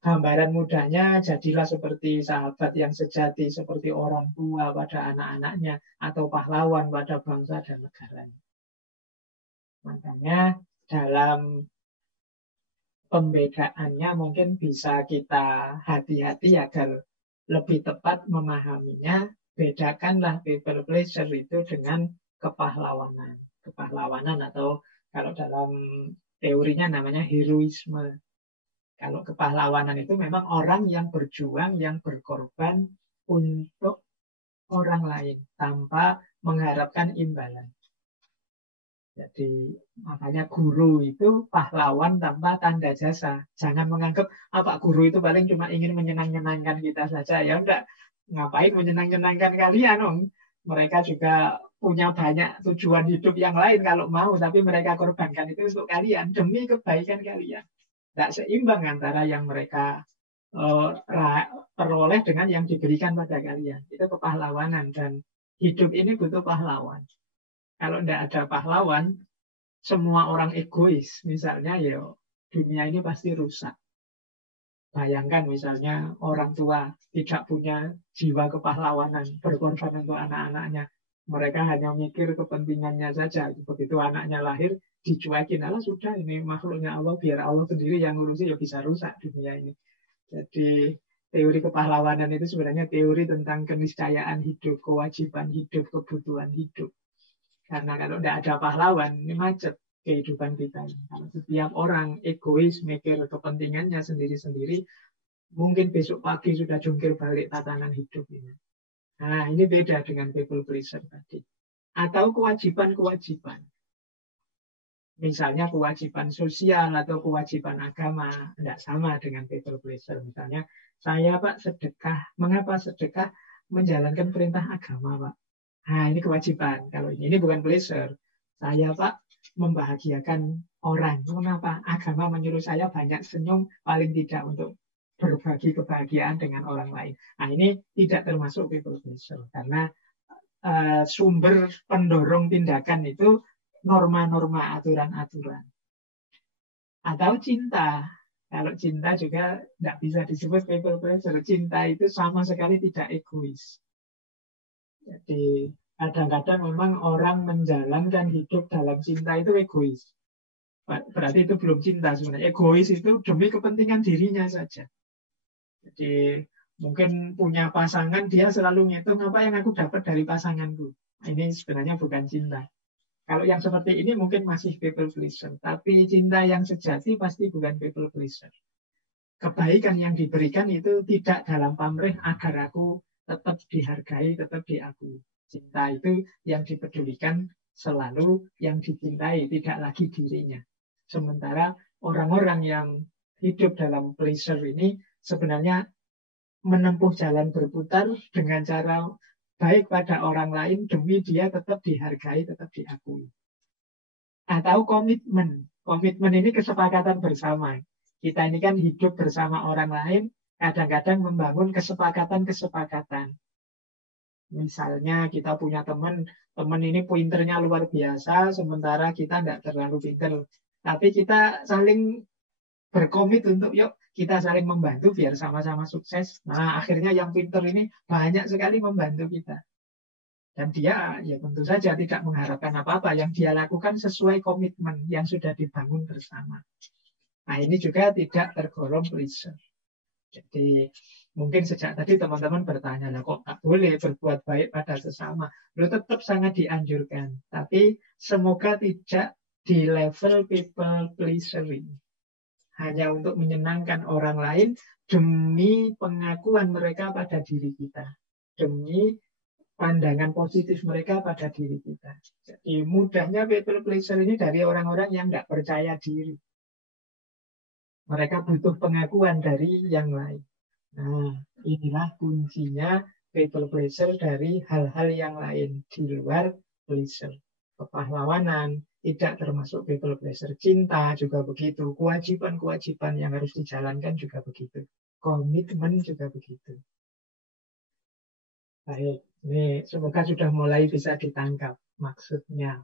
gambaran mudahnya jadilah seperti sahabat yang sejati, seperti orang tua pada anak-anaknya, atau pahlawan pada bangsa dan negaranya. Makanya dalam pembedaannya mungkin bisa kita hati-hati agar lebih tepat memahaminya. Bedakanlah people pleasure itu dengan kepahlawanan. Kepahlawanan atau kalau dalam teorinya namanya heroisme. Kalau kepahlawanan itu memang orang yang berjuang, yang berkorban untuk orang lain tanpa mengharapkan imbalan. Jadi makanya guru itu pahlawan tanpa tanda jasa. Jangan menganggap apa guru itu paling cuma ingin menyenang-nyenangkan kita saja. Ya enggak, ngapain menyenang-nyenangkan kalian dong. Mereka juga punya banyak tujuan hidup yang lain kalau mau, tapi mereka korbankan itu untuk kalian, demi kebaikan kalian. Tidak seimbang antara yang mereka peroleh dengan yang diberikan pada kalian. Itu kepahlawanan, dan hidup ini butuh pahlawan. Kalau tidak ada pahlawan, semua orang egois, misalnya, ya dunia ini pasti rusak. Bayangkan misalnya orang tua tidak punya jiwa kepahlawanan, berkorban untuk anak-anaknya. Mereka hanya mikir kepentingannya saja. Begitu anaknya lahir, dicuekin. Allah sudah, ini makhluknya Allah, biar Allah sendiri yang ngurusi, ya bisa rusak dunia ini. Jadi teori kepahlawanan itu sebenarnya teori tentang keniscayaan hidup, kewajiban hidup, kebutuhan hidup. Karena kalau tidak ada pahlawan, ini macet kehidupan kita. Kalau setiap orang egois, mikir kepentingannya sendiri-sendiri, mungkin besok pagi sudah jungkir balik tatanan hidup ini. Nah, ini beda dengan people pleasure tadi. Atau kewajiban-kewajiban. Misalnya kewajiban sosial atau kewajiban agama, tidak sama dengan people pleasure. Misalnya, saya Pak sedekah. Mengapa sedekah? Menjalankan perintah agama Pak. Nah, ini kewajiban. Kalau ini bukan pleasure. Saya Pak membahagiakan orang. Kenapa? Agama menyuruh saya banyak senyum, paling tidak untuk berbagi kebahagiaan dengan orang lain. Nah, ini tidak termasuk people pleasure. Karena sumber pendorong tindakan itu norma-norma, aturan-aturan. Atau cinta. Kalau cinta juga tidak bisa disebut people pleasure. Cinta itu sama sekali tidak egois. Jadi kadang-kadang memang orang menjalankan hidup dalam cinta itu egois. Berarti itu belum cinta sebenarnya. Egois itu demi kepentingan dirinya saja. Jadi mungkin punya pasangan, dia selalu ngitung apa yang aku dapat dari pasanganku. Ini sebenarnya bukan cinta. Kalau yang seperti ini mungkin masih people pleasure. Tapi cinta yang sejati pasti bukan people pleasure. Kebaikan yang diberikan itu tidak dalam pamrih agar aku tetap dihargai, tetap diakui. Cinta itu yang dipedulikan selalu yang dicintai, tidak lagi dirinya. Sementara orang-orang yang hidup dalam pleasure ini sebenarnya menempuh jalan berputar dengan cara baik pada orang lain demi dia tetap dihargai, tetap diakui. Atau komitmen. Komitmen ini kesepakatan bersama. Kita ini kan hidup bersama orang lain, kadang-kadang membangun kesepakatan-kesepakatan. Misalnya kita punya teman ini pinternya luar biasa, sementara kita tidak terlalu pinter. Tapi kita saling berkomit untuk yuk kita saling membantu biar sama-sama sukses. Nah, akhirnya yang pinter ini banyak sekali membantu kita. Dan dia ya tentu saja tidak mengharapkan apa-apa. Yang dia lakukan sesuai komitmen yang sudah dibangun bersama. Nah, ini juga tidak tergolong pleasure. Jadi mungkin sejak tadi teman-teman bertanya, lah kok tak boleh berbuat baik pada sesama? Lo tetap sangat dianjurkan. Tapi semoga tidak di level people pleasing. Hanya untuk menyenangkan orang lain demi pengakuan mereka pada diri kita. Demi pandangan positif mereka pada diri kita. Jadi mudahnya people pleaser ini dari orang-orang yang nggak percaya diri. Mereka butuh pengakuan dari yang lain. Nah, inilah kuncinya people pleaser dari hal-hal yang lain di luar pleasure. Kepahlawanan tidak termasuk people pleaser. Cinta juga begitu. Kewajiban-kewajiban yang harus dijalankan juga begitu. Komitmen juga begitu. Baik, Ini semoga sudah mulai bisa ditangkap maksudnya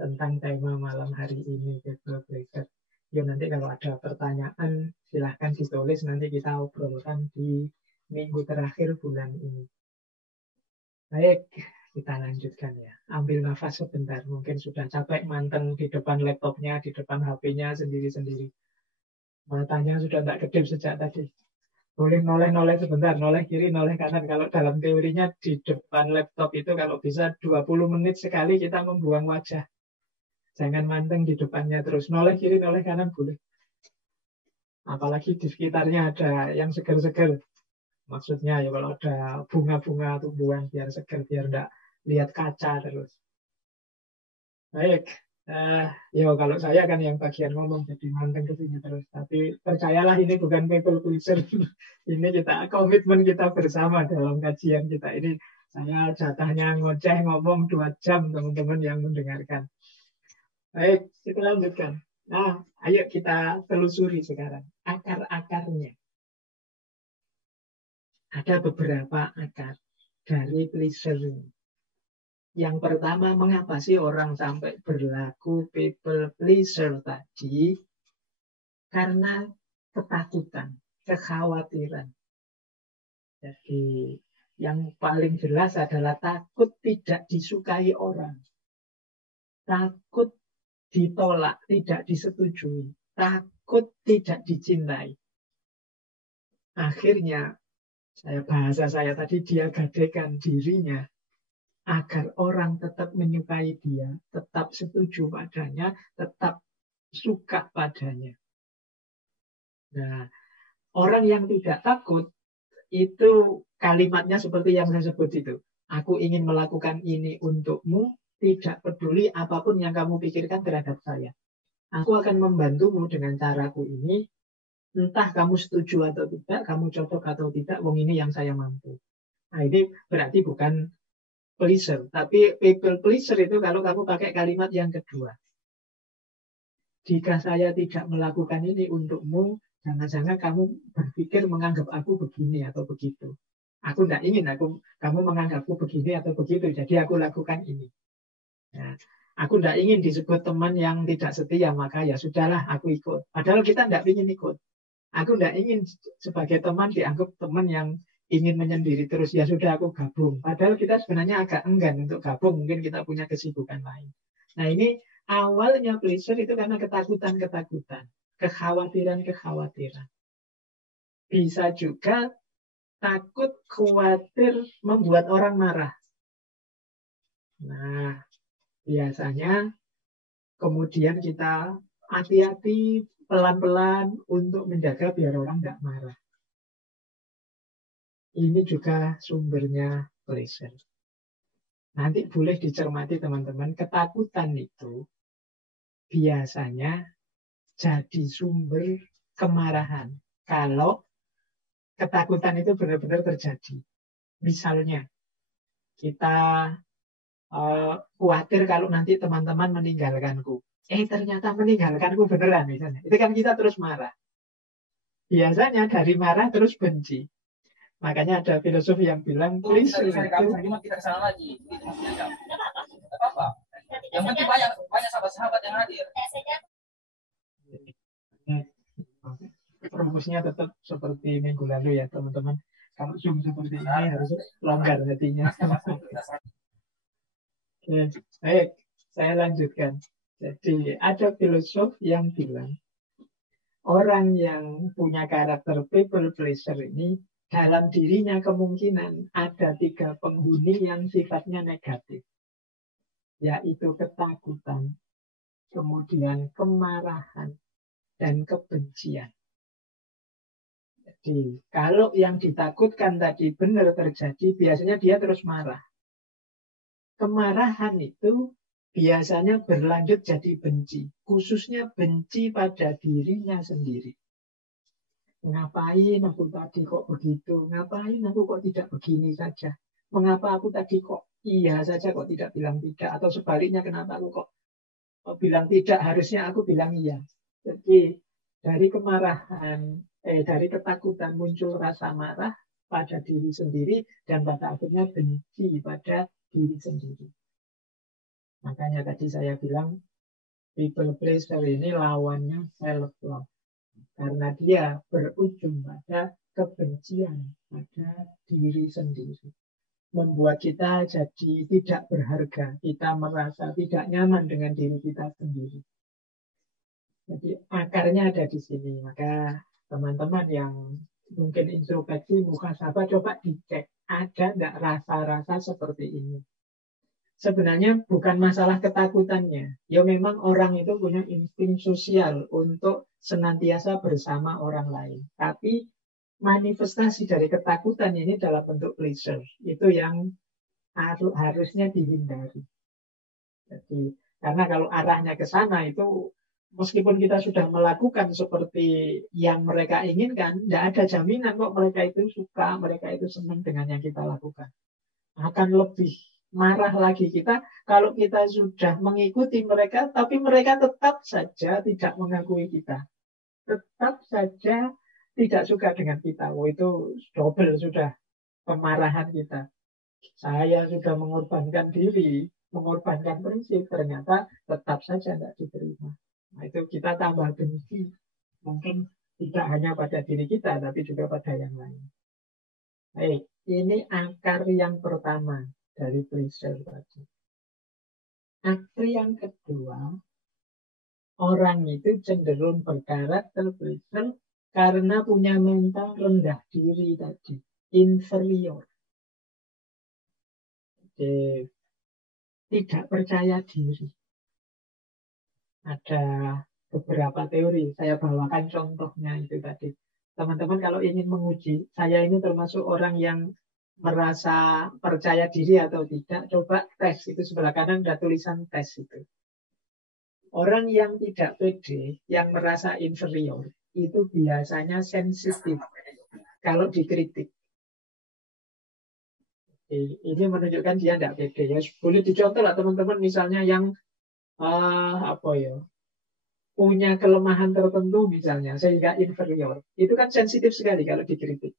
tentang tema malam hari ini, people pleaser. Ya nanti kalau ada pertanyaan silahkan ditulis, nanti kita obrolkan di minggu terakhir bulan ini. Baik, kita lanjutkan ya. Ambil nafas sebentar, mungkin sudah capek manteng di depan laptopnya, di depan HP-nya sendiri-sendiri. Matanya sudah tidak kedip sejak tadi. Boleh noleh-noleh sebentar, noleh kiri, noleh kanan. Kalau dalam teorinya di depan laptop itu kalau bisa 20 menit sekali kita membuang wajah. Jangan manteng di depannya terus. Noleh kiri, noleh kanan boleh. Apalagi di sekitarnya ada yang seger-seger. Maksudnya ya kalau ada bunga-bunga tumbuhan biar seger, biar enggak lihat kaca terus. Baik, ya kalau saya kan yang bagian ngomong jadi manteng ke sini terus. Tapi percayalah ini bukan people pleaser. Ini kita komitmen kita bersama dalam kajian kita ini. Saya jatahnya ngoceh ngomong 2 jam teman-teman yang mendengarkan. Baik, kita lanjutkan. Nah, ayo kita telusuri sekarang akar-akarnya. Ada beberapa akar dari pleasure. Yang pertama, mengapa sih orang sampai berlaku people pleaser tadi? Karena ketakutan, kekhawatiran. Jadi yang paling jelas adalah takut tidak disukai orang. Takut ditolak, tidak disetujui. Takut tidak dicintai. Akhirnya, bahasa saya tadi, dia gadekan dirinya agar orang tetap menyukai dia, tetap setuju padanya, tetap suka padanya. Nah, orang yang tidak takut itu kalimatnya seperti yang saya sebut itu. Aku ingin melakukan ini untukmu, tidak peduli apapun yang kamu pikirkan terhadap saya. Aku akan membantumu dengan caraku ini, entah kamu setuju atau tidak, kamu cocok atau tidak, wong ini yang saya mampu. Nah, ini berarti bukan pleaser, tapi people pleaser itu kalau kamu pakai kalimat yang kedua. Jika saya tidak melakukan ini untukmu, jangan-jangan kamu berpikir menganggap aku begini atau begitu. Aku tidak ingin kamu menganggapku begini atau begitu, jadi aku lakukan ini. Nah, aku tidak ingin disebut teman yang tidak setia, maka ya sudahlah aku ikut. Padahal kita tidak ingin ikut. Aku tidak ingin sebagai teman dianggap teman yang ingin menyendiri terus, ya sudah aku gabung. Padahal kita sebenarnya agak enggan untuk gabung, mungkin kita punya kesibukan lain. Nah ini awalnya pleasure itu karena ketakutan-ketakutan, kekhawatiran-kekhawatiran. Bisa juga takut, khawatir membuat orang marah. Nah, biasanya kemudian kita hati-hati pelan-pelan untuk menjaga biar orang nggak marah. Ini juga sumbernya pleasure. Nanti boleh dicermati teman-teman, ketakutan itu biasanya jadi sumber kemarahan. Kalau ketakutan itu benar-benar terjadi. Misalnya, kita khawatir kalau nanti teman-teman meninggalkanku. Ternyata meninggalkanku beneran misalnya. Itu kan kita terus marah. Biasanya dari marah terus benci. Makanya ada filosof yang bilang pleasure itu kita kesana lagi. Apa? Yang penting banyak sahabat-sahabat yang hadir. Rumusnya tetap seperti minggu lalu ya teman-teman. Kalau Zoom seperti ini harus longgar hatinya. Oke, baik, saya lanjutkan. Jadi ada filosof yang bilang orang yang punya karakter people pleaser ini dalam dirinya kemungkinan ada 3 penghuni yang sifatnya negatif, yaitu ketakutan, kemudian kemarahan, dan kebencian. Jadi kalau yang ditakutkan tadi benar terjadi, biasanya dia terus marah. Kemarahan itu biasanya berlanjut jadi benci, khususnya benci pada dirinya sendiri. Ngapain aku tadi kok begitu? Ngapain aku kok tidak begini saja? Mengapa aku tadi kok iya saja kok tidak bilang tidak? Atau sebaliknya kenapa aku kok bilang tidak? Harusnya aku bilang iya. Jadi dari kemarahan, dari ketakutan muncul rasa marah, pada diri sendiri dan pada akhirnya benci pada diri sendiri. Makanya tadi saya bilang people pleaser ini lawannya self love. Karena dia berujung pada kebencian pada diri sendiri. Membuat kita jadi tidak berharga. Kita merasa tidak nyaman dengan diri kita sendiri. Jadi akarnya ada di sini. Maka teman-teman yang mungkin introspeksi, muhasabah, coba dicek. Ada enggak rasa-rasa seperti ini? Sebenarnya bukan masalah ketakutannya. Ya memang orang itu punya insting sosial untuk senantiasa bersama orang lain. Tapi manifestasi dari ketakutan ini dalam bentuk pleasure. Itu yang harusnya dihindari. Jadi, karena kalau arahnya ke sana itu meskipun kita sudah melakukan seperti yang mereka inginkan, tidak ada jaminan kok mereka itu suka, mereka itu senang dengan yang kita lakukan. Akan lebih marah lagi kita kalau kita sudah mengikuti mereka, tapi mereka tetap saja tidak mengakui kita. Tetap saja tidak suka dengan kita. Oh, itu double sudah kemarahan kita. Saya sudah mengorbankan diri, mengorbankan prinsip, ternyata tetap saja tidak diterima. Nah, itu kita tambah benci. Mungkin tidak hanya pada diri kita, tapi juga pada yang lain. Baik, ini akar yang pertama dari pleasure tadi. Akar yang kedua, orang itu cenderung berkarakter pleasure karena punya mental rendah diri tadi, inferior. Jadi, tidak percaya diri. Ada beberapa teori, saya bawakan contohnya itu tadi. Teman-teman kalau ingin menguji, saya ini termasuk orang yang merasa percaya diri atau tidak, coba tes. Itu sebelah kanan ada tulisan tes itu. Orang yang tidak pede, yang merasa inferior, itu biasanya sensitif kalau dikritik. Ini menunjukkan dia tidak pede. Ya, boleh dicontoh lah teman-teman, misalnya yang punya kelemahan tertentu misalnya, sehingga inferior. Itu kan sensitif sekali kalau dikritik.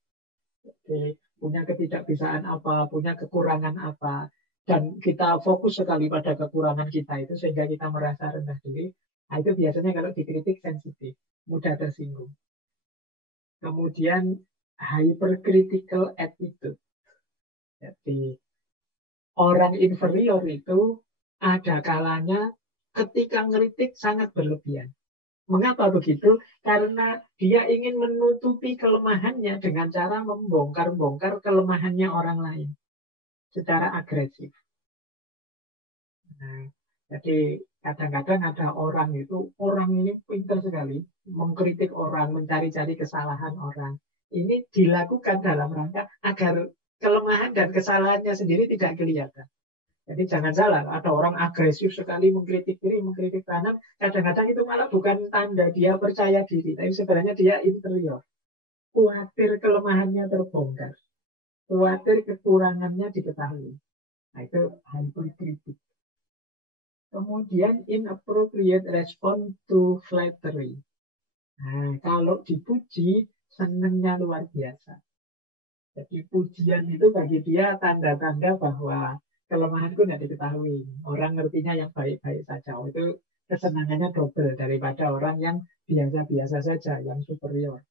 Jadi, punya ketidakbisaan apa, punya kekurangan apa, dan kita fokus sekali pada kekurangan kita itu sehingga kita merasa rendah diri. Nah, itu biasanya kalau dikritik sensitif, mudah tersinggung. Kemudian hypercritical attitude. Jadi orang inferior itu ada kalanya ketika ngeritik sangat berlebihan. Mengapa begitu? Karena dia ingin menutupi kelemahannya dengan cara membongkar-bongkar kelemahannya orang lain secara agresif. Nah, jadi kadang-kadang ada orang ini pintar sekali mengkritik orang, mencari-cari kesalahan orang. Ini dilakukan dalam rangka agar kelemahan dan kesalahannya sendiri tidak kelihatan. Jadi jangan salah, ada orang agresif sekali mengkritik kiri, mengkritik kanan. Kadang-kadang itu malah bukan tanda dia percaya diri, tapi sebenarnya dia inferior. Khawatir kelemahannya terbongkar. Khawatir kekurangannya diketahui. Nah, itu hyperkritik. Kemudian inappropriate response to flattery. Nah, kalau dipuji, senangnya luar biasa. Jadi pujian itu bagi dia tanda-tanda bahwa kelemahanku tidak diketahui. Orang ngertinya yang baik-baik saja. Itu kesenangannya double daripada orang yang biasa-biasa saja, yang superior.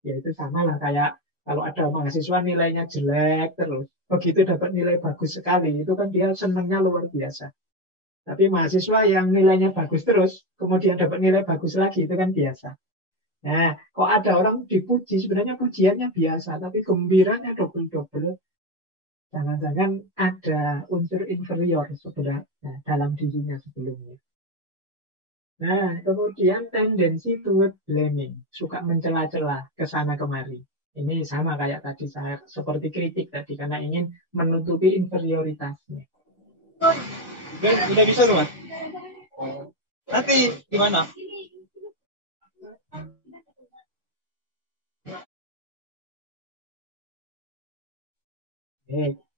Ya itu sama lah kayak kalau ada mahasiswa nilainya jelek terus. Begitu dapat nilai bagus sekali, itu kan dia senangnya luar biasa. Tapi mahasiswa yang nilainya bagus terus, kemudian dapat nilai bagus lagi, itu kan biasa. Nah, kok ada orang dipuji, sebenarnya pujiannya biasa, tapi gembiranya double-double. Jangan-jangan ada unsur inferior sebenarnya dalam dirinya sebelumnya. Nah, kemudian tendensi toward blaming, suka mencela-cela ke sana kemari. Ini sama kayak tadi saya seperti kritik tadi karena ingin menutupi inferioritasnya. Udah bisa tuh, Mas? Nanti gimana?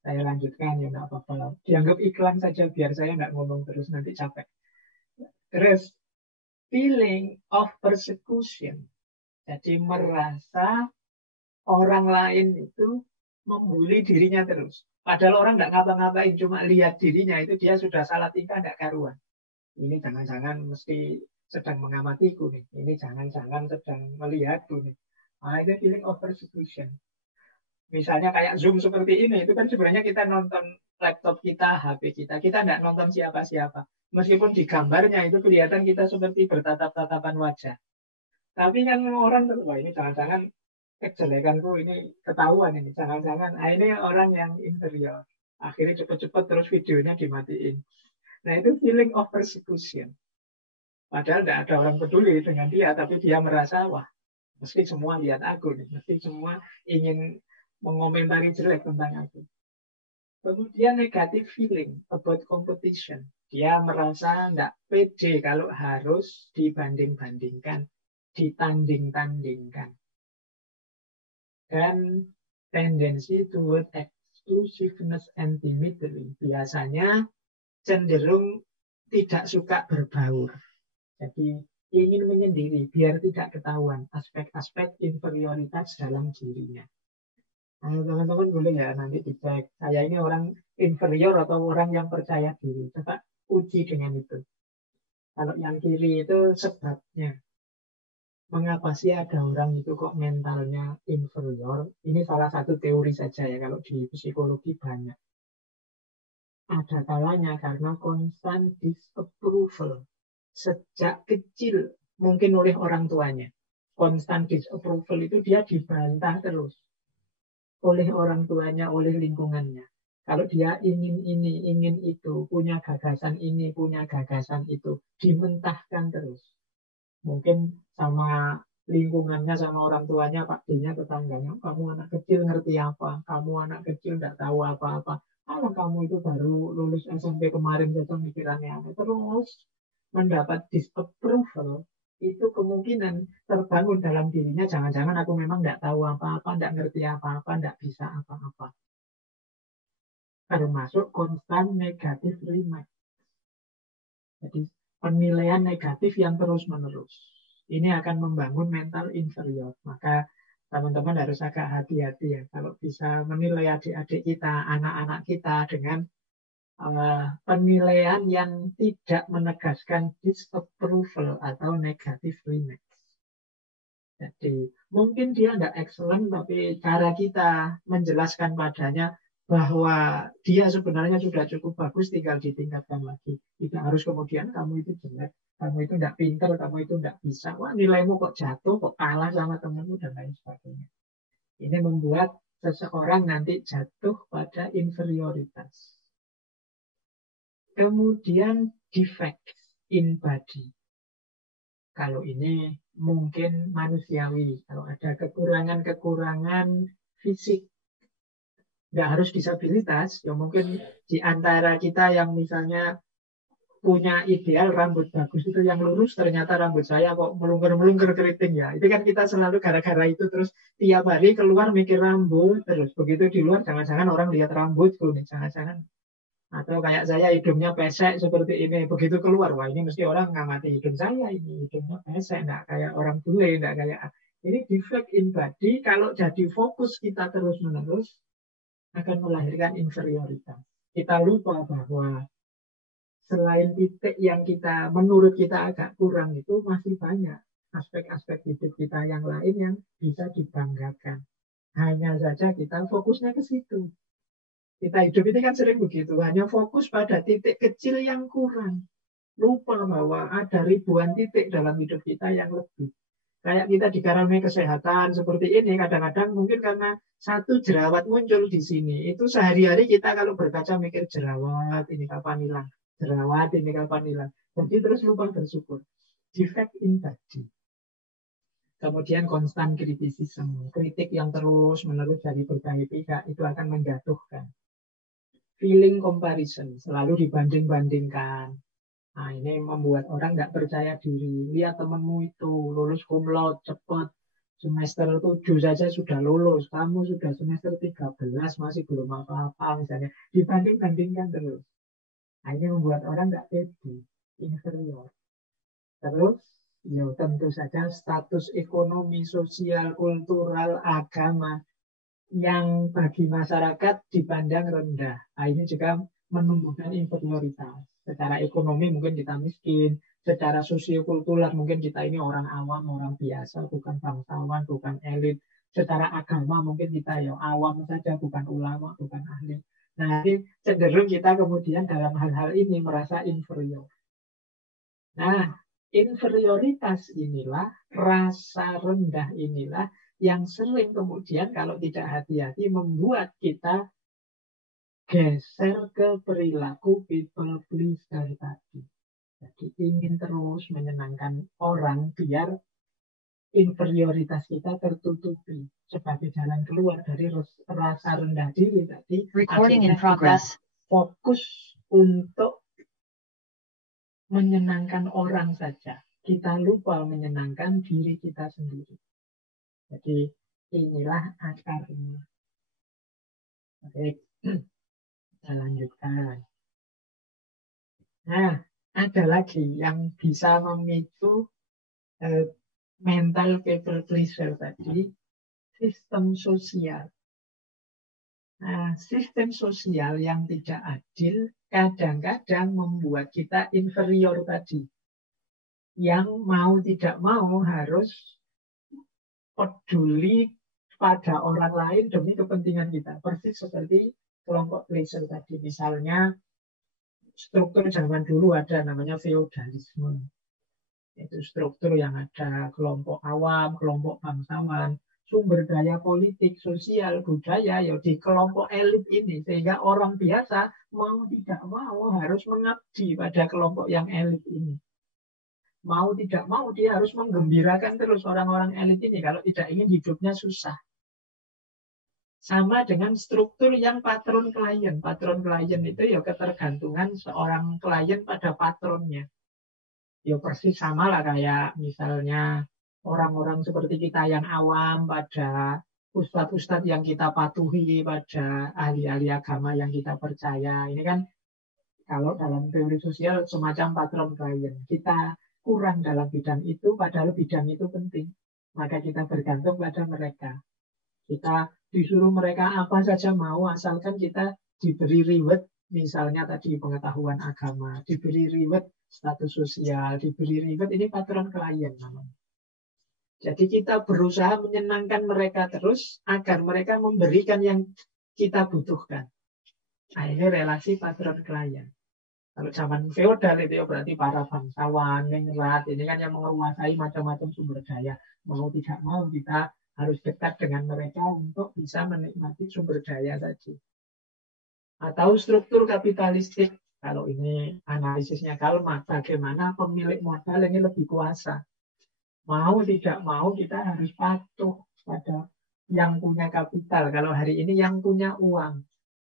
Saya lanjutkan ya, nggak apa-apa. Dianggap iklan saja biar saya nggak ngomong terus, nanti capek. Terus, feeling of persecution. Jadi merasa orang lain itu membuli dirinya terus. Padahal orang nggak ngapa-ngapain, cuma lihat dirinya itu dia sudah salah tingkah, nggak karuan. Ini jangan-jangan mesti sedang mengamatiku nih. Ini jangan-jangan sedang melihatku nih. Nah, itu feeling of persecution. Misalnya kayak Zoom seperti ini, itu kan sebenarnya kita nonton laptop kita, HP kita. Kita nggak nonton siapa-siapa. Meskipun di gambarnya itu kelihatan kita seperti bertatap-tatapan wajah. Tapi kan orang tuh, wah ini jangan-jangan kejelekanku ini ketahuan ini. Jangan-jangan, ini orang yang inferior. Akhirnya cepet-cepet terus videonya dimatiin. Nah itu feeling of persecution. Padahal tidak ada orang peduli dengan dia, tapi dia merasa, wah mesti semua lihat aku nih. Mesti semua ingin mengomentari jelek tentang aku. Kemudian negative feeling about competition. Dia merasa tidak pede kalau harus dibanding-bandingkan, ditanding-tandingkan. Dan tendensi toward exclusiveness and timidity. Biasanya cenderung tidak suka berbaur. Jadi ingin menyendiri biar tidak ketahuan aspek-aspek inferioritas dalam dirinya. Nah, teman-teman boleh ya nanti dicek. Saya ini orang inferior atau orang yang percaya diri. Coba uji dengan itu. Kalau yang kiri itu sebabnya. Mengapa sih ada orang itu kok mentalnya inferior? Ini salah satu teori saja ya. Kalau di psikologi banyak. Ada kalanya karena constant disapproval. Sejak kecil mungkin oleh orang tuanya. Constant disapproval itu dia dibantah terus oleh orang tuanya, oleh lingkungannya. Kalau dia ingin ini, ingin itu, punya gagasan ini, punya gagasan itu, dimentahkan terus. Mungkin sama lingkungannya, sama orang tuanya, Pak D-nya, tetangganya, kamu anak kecil ngerti apa? Kamu anak kecil nggak tahu apa-apa. Kalau kamu itu baru lulus SMP kemarin saja mikirannya aneh. Terus mendapat disapproval, itu kemungkinan terbangun dalam dirinya, jangan-jangan aku memang tidak tahu apa-apa, tidak ngerti apa-apa, tidak bisa apa-apa. Termasuk constant negative remark. Jadi penilaian negatif yang terus-menerus. Ini akan membangun mental inferior. Maka teman-teman harus agak hati-hati ya. Kalau bisa menilai adik-adik kita, anak-anak kita dengan penilaian yang tidak menegaskan disapproval atau negative remarks. Jadi mungkin dia tidak excellent, tapi cara kita menjelaskan padanya bahwa dia sebenarnya sudah cukup bagus, tinggal ditingkatkan lagi. Tidak harus kemudian kamu itu jelek, kamu itu tidak pinter, kamu itu tidak bisa. Wah nilaimu kok jatuh, kok kalah sama temanmu dan lain sebagainya. Ini membuat seseorang nanti jatuh pada inferioritas. Kemudian defects in body. Kalau ini mungkin manusiawi. Kalau ada kekurangan-kekurangan fisik. Nggak harus disabilitas. Ya mungkin di antara kita yang misalnya punya ideal rambut bagus itu yang lurus, ternyata rambut saya kok melungker-melungker keriting ya. Itu kan kita selalu gara-gara itu terus tiap hari keluar mikir rambut. Terus begitu di luar jangan-jangan orang lihat rambutku nih. Jangan-jangan. Atau kayak saya hidungnya pesek seperti ini. Begitu keluar, wah ini mesti orang ngamati hidung saya. Ini hidungnya pesek, nggak kayak orang bule, nggak kayak... Ini defect in body, kalau jadi fokus kita terus-menerus, akan melahirkan inferioritas. Kita lupa bahwa selain titik yang kita menurut kita agak kurang itu, masih banyak aspek-aspek hidup kita yang lain yang bisa dibanggakan. Hanya saja kita fokusnya ke situ. Kita hidup ini kan sering begitu, hanya fokus pada titik kecil yang kurang. Lupa bahwa ada ribuan titik dalam hidup kita yang lebih. Kayak kita dikaruniai kesehatan seperti ini, kadang-kadang mungkin karena satu jerawat muncul di sini. Itu sehari-hari kita kalau berkaca mikir jerawat, ini kapan hilang. Jerawat, ini kapan hilang. Jadi terus lupa bersyukur. Defect in body. Kemudian konstan kritisisme. Kritik yang terus-menerus dari berbagai pihak itu akan menjatuhkan. Feeling comparison, selalu dibanding-bandingkan. Nah, ini membuat orang nggak percaya diri. Lihat temanmu itu lulus cum laude cepat. Semester 7 saja sudah lulus. Kamu sudah semester 13 masih belum apa-apa misalnya. Dibanding-bandingkan terus. Nah, ini membuat orang nggak pede, inferior. Terus, ya tentu saja status ekonomi, sosial, kultural, agama yang bagi masyarakat dipandang rendah. Nah, ini juga menumbuhkan inferioritas. Secara ekonomi mungkin kita miskin, secara sosiokultural mungkin kita ini orang awam, orang biasa, bukan bangsawan, bukan elit. Secara agama mungkin kita ya awam saja, bukan ulama, bukan ahli. Nah, ini cenderung kita kemudian dalam hal-hal ini merasa inferior. Nah, inferioritas inilah, rasa rendah inilah yang sering kemudian kalau tidak hati-hati membuat kita geser ke perilaku people pleaser tadi. Jadi ingin terus menyenangkan orang biar inferioritas kita tertutupi sebagai jalan keluar dari rasa rendah diri tadi. Recording in Akhirnya kita progress. fokus untuk menyenangkan orang saja. Kita lupa menyenangkan diri kita sendiri. Jadi inilah akarnya. Oke, kita lanjutkan. Nah, ada lagi yang bisa memicu mental people pleaser tadi, sistem sosial. Nah, sistem sosial yang tidak adil kadang-kadang membuat kita inferior tadi. Yang mau tidak mau harus peduli pada orang lain demi kepentingan kita. Persis seperti kelompok pleaser tadi. Misalnya struktur zaman dulu ada namanya feodalisme. Itu struktur yang ada kelompok awam, kelompok bangsawan, sumber daya politik, sosial, budaya ya di kelompok elit ini. Sehingga orang biasa mau tidak mau harus mengabdi pada kelompok yang elit ini. Mau tidak mau dia harus menggembirakan terus orang-orang elit ini. Kalau tidak ingin hidupnya susah. Sama dengan struktur yang patron klien. Patron klien itu ya ketergantungan seorang klien pada patronnya. Ya persis sama lah kayak misalnya orang-orang seperti kita yang awam pada ustadz-ustadz yang kita patuhi, pada ahli-ahli agama yang kita percaya. Ini kan kalau dalam teori sosial semacam patron klien. Kita kurang dalam bidang itu, padahal bidang itu penting. Maka kita bergantung pada mereka. Kita disuruh mereka apa saja mau, asalkan kita diberi reward, misalnya tadi pengetahuan agama, diberi reward status sosial, diberi reward, ini patron klien namanya. Jadi kita berusaha menyenangkan mereka terus, agar mereka memberikan yang kita butuhkan. Nah, ini relasi patron klien. Kalau zaman feodal itu ya berarti para bangsawan, ningrat, ini kan yang menguasai macam-macam sumber daya. Mau tidak mau kita harus dekat dengan mereka untuk bisa menikmati sumber daya tadi. Atau struktur kapitalistik, kalau ini analisisnya Karl Marx, bagaimana pemilik modal ini lebih kuasa. Mau tidak mau kita harus patuh pada yang punya kapital. Kalau hari ini yang punya uang.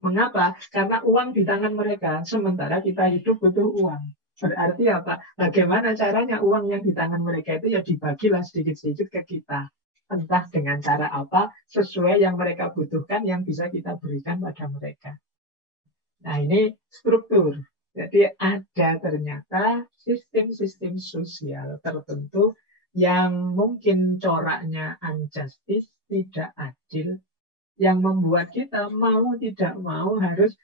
Mengapa? Karena uang di tangan mereka, sementara kita hidup butuh uang. Berarti apa? Bagaimana caranya uang yang di tangan mereka itu ya dibagilah sedikit-sedikit ke kita. Entah dengan cara apa, sesuai yang mereka butuhkan, yang bisa kita berikan pada mereka. Nah, ini struktur. Jadi ada ternyata sistem-sistem sosial tertentu yang mungkin coraknya unjustice, tidak adil, yang membuat kita mau tidak mau harus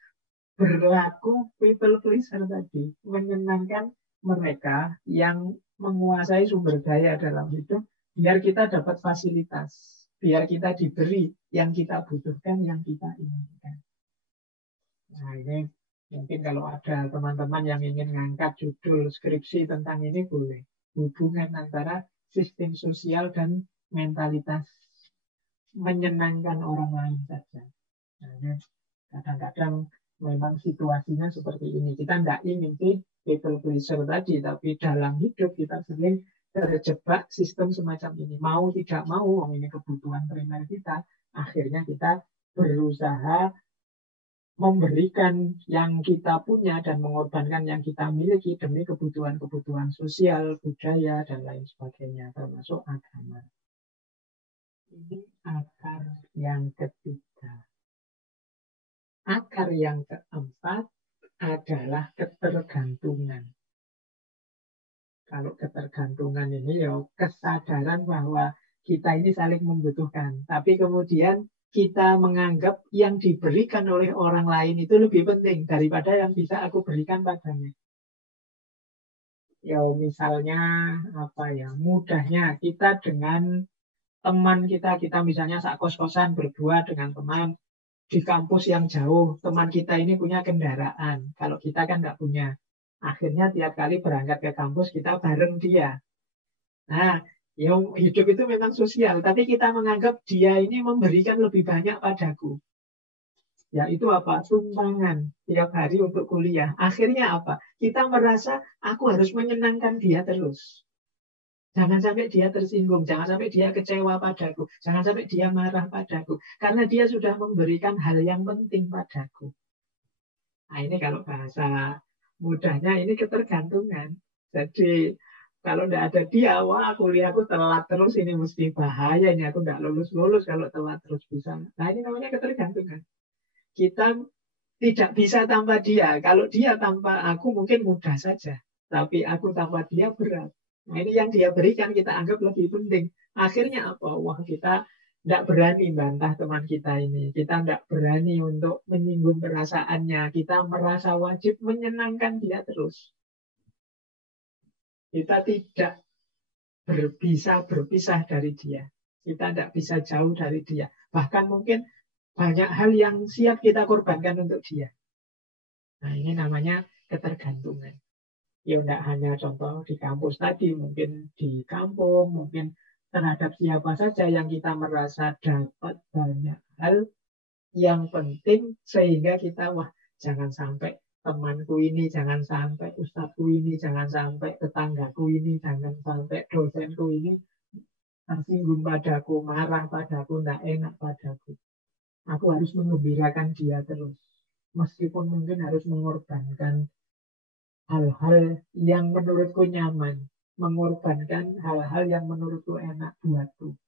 berlaku people pleaser tadi, menyenangkan mereka yang menguasai sumber daya dalam hidup, biar kita dapat fasilitas, biar kita diberi yang kita butuhkan, yang kita inginkan. Nah, ini mungkin kalau ada teman-teman yang ingin ngangkat judul skripsi tentang ini boleh. Hubungan antara sistem sosial dan mentalitas menyenangkan orang lain saja. Nah, kadang-kadang memang situasinya seperti ini. Kita tidak ingin sih people pleaser tadi, tapi dalam hidup kita sering terjebak sistem semacam ini. Mau tidak mau, ini kebutuhan primer kita, akhirnya kita berusaha memberikan yang kita punya dan mengorbankan yang kita miliki demi kebutuhan-kebutuhan sosial, budaya, dan lain sebagainya, termasuk agama. Ini akar yang ketiga. Akar yang keempat adalah ketergantungan. Kalau ketergantungan ini ya kesadaran bahwa kita ini saling membutuhkan. Tapi kemudian kita menganggap yang diberikan oleh orang lain itu lebih penting daripada yang bisa aku berikan padanya. Ya misalnya apa ya, mudahnya kita dengan teman kita misalnya sak kos-kosan berdua dengan teman di kampus yang jauh, teman kita ini punya kendaraan, kalau kita kan nggak punya. Akhirnya tiap kali berangkat ke kampus kita bareng dia. Nah, ya hidup itu memang sosial, tapi kita menganggap dia ini memberikan lebih banyak padaku. Yaitu apa? Tumpangan tiap hari untuk kuliah. Akhirnya apa? Kita merasa aku harus menyenangkan dia terus. Jangan sampai dia tersinggung, jangan sampai dia kecewa padaku, jangan sampai dia marah padaku. Karena dia sudah memberikan hal yang penting padaku. Nah ini kalau bahasa mudahnya ini ketergantungan. Jadi kalau tidak ada dia, wah kuliahku telat terus, ini mesti bahaya, ini aku tidak lulus-lulus kalau telat terus bisa. Nah ini namanya ketergantungan. Kita tidak bisa tanpa dia. Kalau dia tanpa aku mungkin mudah saja. Tapi aku tanpa dia berat. Nah ini yang dia berikan kita anggap lebih penting. Akhirnya apa? Wah kita tidak berani bantah teman kita ini. Kita tidak berani untuk menyinggung perasaannya. Kita merasa wajib menyenangkan dia terus. Kita tidak bisa berpisah dari dia. Kita tidak bisa jauh dari dia. Bahkan mungkin banyak hal yang siap kita korbankan untuk dia. Nah ini namanya ketergantungan. Ya tidak hanya contoh di kampus tadi, mungkin di kampung, mungkin terhadap siapa saja yang kita merasa dapat banyak hal yang penting sehingga kita wah jangan sampai temanku ini, jangan sampai ustadku ini, jangan sampai tetanggaku ini, jangan sampai dosenku ini tersinggung padaku, marah padaku, tidak enak padaku. Aku harus mengembirakan dia terus. Meskipun mungkin harus mengorbankan hal-hal yang menurutku nyaman, mengorbankan hal-hal yang menurutku enak buatku.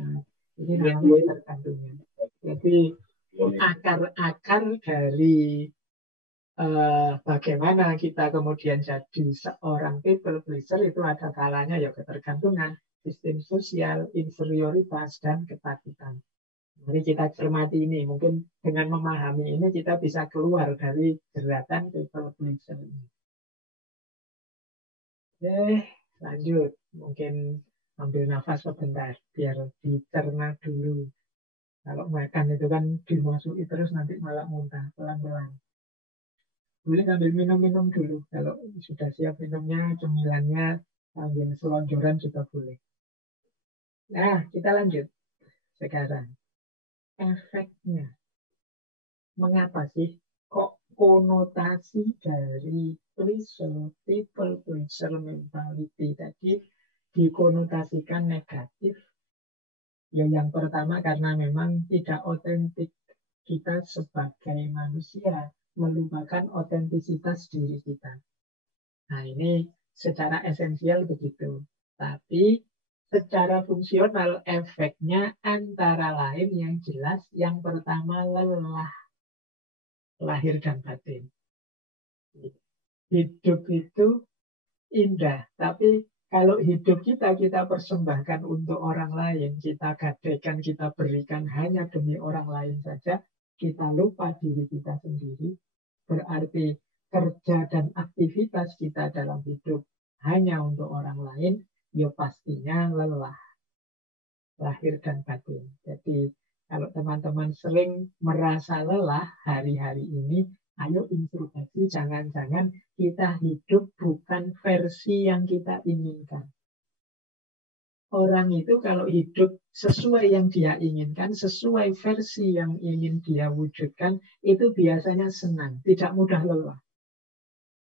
Nah, ini namanya tergantungan. Jadi akar-akar dari bagaimana kita kemudian jadi seorang people pleaser itu ada kalanya ya ketergantungan, sistem sosial, inferioritas, dan ketakutan. Mari kita cermati ini. Mungkin dengan memahami ini kita bisa keluar dari jeratan people pleaser ini. Lanjut. Mungkin ambil nafas sebentar biar dicerna dulu. Kalau makan itu kan dimasuki terus nanti malah muntah pelan-pelan. Boleh ambil minum-minum dulu. Kalau sudah siap minumnya, cemilannya, ambil selonjoran juga boleh. Nah, kita lanjut sekarang. Efeknya. Mengapa sih kok konotasi dari people pleaser mentality tadi dikonotasikan negatif? Ya, yang pertama karena memang tidak otentik. Kita sebagai manusia melupakan otentisitas diri kita. Nah ini secara esensial begitu. Tapi secara fungsional efeknya antara lain yang jelas yang pertama lelah lahir dan batin. Hidup itu indah, tapi kalau hidup kita persembahkan untuk orang lain, kita gadaikan, kita berikan hanya demi orang lain saja, kita lupa diri kita sendiri, berarti kerja dan aktivitas kita dalam hidup hanya untuk orang lain, ya pastinya lelah, lahir dan batin. Jadi kalau teman-teman sering merasa lelah hari-hari ini, ayo introspeksi, jangan-jangan kita hidup bukan versi yang kita inginkan. Orang itu kalau hidup sesuai yang dia inginkan, sesuai versi yang ingin dia wujudkan, itu biasanya senang, tidak mudah lelah.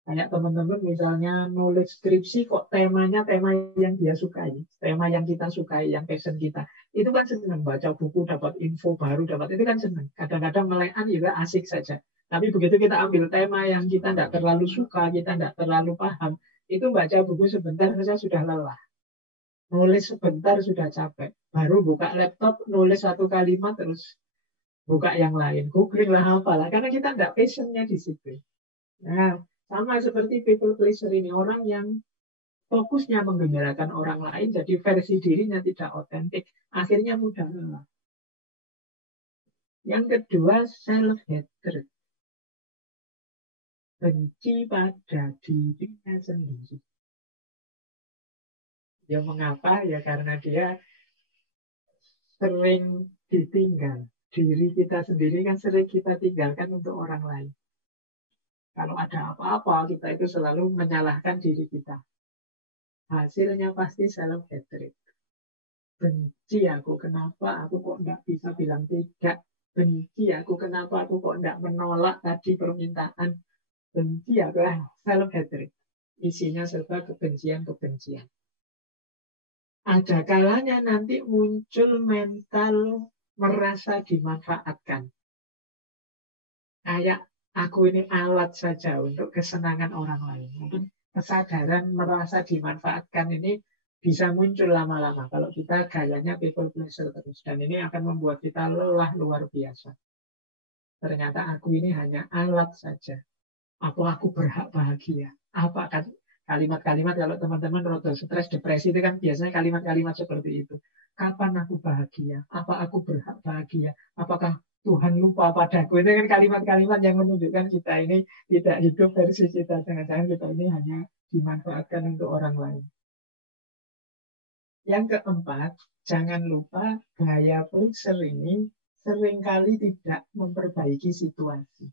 Kayak teman-teman misalnya nulis skripsi kok temanya tema yang dia sukai, tema yang kita sukai, yang passion kita. Itu kan senang, baca buku, dapat info baru, itu kan senang. Kadang-kadang melekan juga asik saja. Tapi begitu kita ambil tema yang kita tidak terlalu suka, kita tidak terlalu paham, itu baca buku sebentar saja sudah lelah. Nulis sebentar sudah capek. Baru buka laptop, nulis satu kalimat, terus buka yang lain. Googling lah apalah, karena kita tidak passionnya di situ. Nah, sama seperti people pleaser ini, orang yang fokusnya menggembirakan orang lain, jadi versi dirinya tidak otentik, akhirnya mudah lelah. Yang kedua, self-hatred. Benci pada dirinya sendiri. Ya mengapa? Ya karena dia sering ditinggal. Diri kita sendiri kan sering kita tinggalkan untuk orang lain. Kalau ada apa-apa, kita itu selalu menyalahkan diri kita. Hasilnya pasti self-hatred. Benci aku, kenapa aku kok nggak bisa bilang tidak. Benci aku, kenapa aku kok nggak menolak tadi permintaan. Benci aku, self-hatred. Isinya serba kebencian-kebencian. Ada kalanya nanti muncul mental merasa dimanfaatkan. Kayak aku ini alat saja untuk kesenangan orang lain. Mungkin kesadaran merasa dimanfaatkan ini bisa muncul lama-lama kalau kita gayanya people pleaser terus. Dan ini akan membuat kita lelah luar biasa. Ternyata aku ini hanya alat saja. Aku berhak bahagia. Apa kan kalimat-kalimat kalau teman-teman roda stres, depresi itu kan biasanya kalimat-kalimat seperti itu. Kapan aku bahagia? Apa aku berhak bahagia? Apakah Tuhan lupa padaku? Itu kan kalimat-kalimat yang menunjukkan kita ini tidak hidup versi kita. Jangan-jangan kita ini hanya dimanfaatkan untuk orang lain. Yang keempat, jangan lupa gaya pleaser ini seringkali tidak memperbaiki situasi.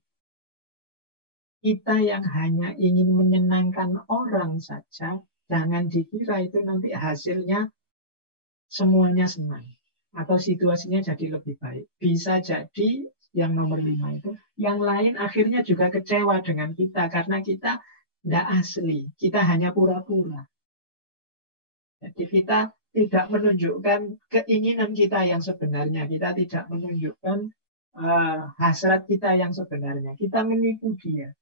Kita yang hanya ingin menyenangkan orang saja, jangan dikira itu nanti hasilnya semuanya senang. Atau situasinya jadi lebih baik. Bisa jadi yang nomor 5 itu, yang lain akhirnya juga kecewa dengan kita. Karena kita tidak asli, kita hanya pura-pura. Jadi kita tidak menunjukkan keinginan kita yang sebenarnya. Kita tidak menunjukkan hasrat kita yang sebenarnya. Kita menipu dia.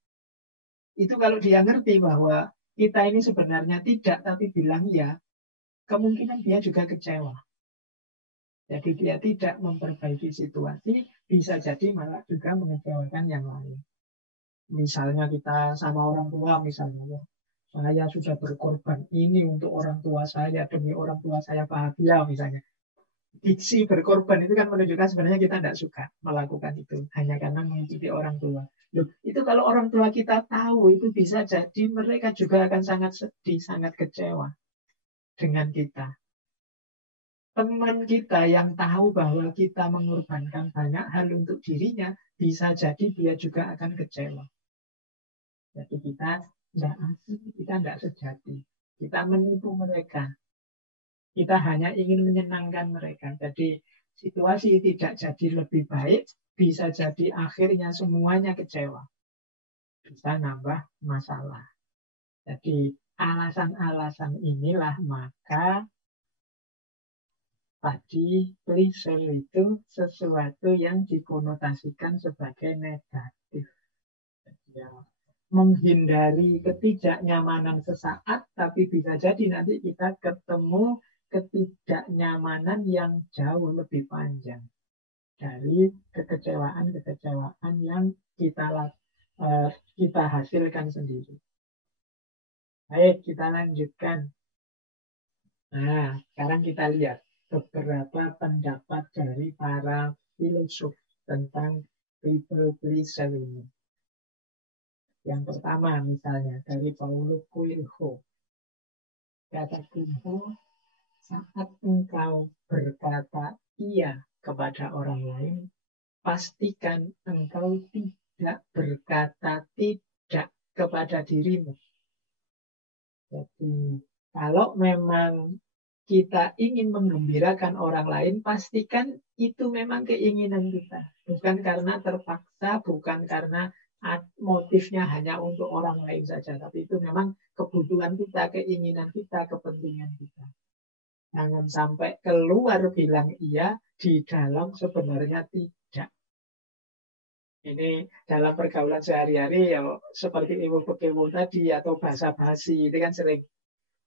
Itu kalau dia ngerti bahwa kita ini sebenarnya tidak, tapi bilang ya, kemungkinan dia juga kecewa. Jadi dia tidak memperbaiki situasi, bisa jadi malah juga mengecewakan yang lain. Misalnya kita sama orang tua, misalnya, saya sudah berkorban ini untuk orang tua saya, demi orang tua saya bahagia, misalnya. Diksi berkorban itu kan menunjukkan sebenarnya kita tidak suka melakukan itu, hanya karena mengikuti orang tua. Loh, itu kalau orang tua kita tahu, itu bisa jadi mereka juga akan sangat sedih, sangat kecewa dengan kita. Teman kita yang tahu bahwa kita mengorbankan banyak hal untuk dirinya, bisa jadi dia juga akan kecewa. Jadi kita tidak asli, kita tidak sejati. Kita menipu mereka. Kita hanya ingin menyenangkan mereka. Jadi situasi tidak jadi lebih baik, bisa jadi akhirnya semuanya kecewa. Bisa nambah masalah. Jadi alasan-alasan inilah maka tadi pleasure itu sesuatu yang dikonotasikan sebagai negatif. Ya, menghindari ketidaknyamanan sesaat, tapi bisa jadi nanti kita ketemu ketidaknyamanan yang jauh lebih panjang dari kekecewaan-kekecewaan yang kita hasilkan sendiri. Baik, kita lanjutkan. Nah, sekarang kita lihat beberapa pendapat dari para filosof tentang people pleaser ini. Yang pertama misalnya dari Paulo Coelho. Kata Coelho, saat engkau berkata iya kepada orang lain, pastikan engkau tidak berkata tidak kepada dirimu. Jadi kalau memang kita ingin menggembirakan orang lain, pastikan itu memang keinginan kita. Bukan karena terpaksa, bukan karena motifnya hanya untuk orang lain saja. Tapi itu memang kebutuhan kita, keinginan kita, kepentingan kita. Jangan sampai keluar bilang iya, di dalam sebenarnya tidak. Ini dalam pergaulan sehari-hari ya seperti ewo-pekewo tadi atau basa-basi itu kan sering.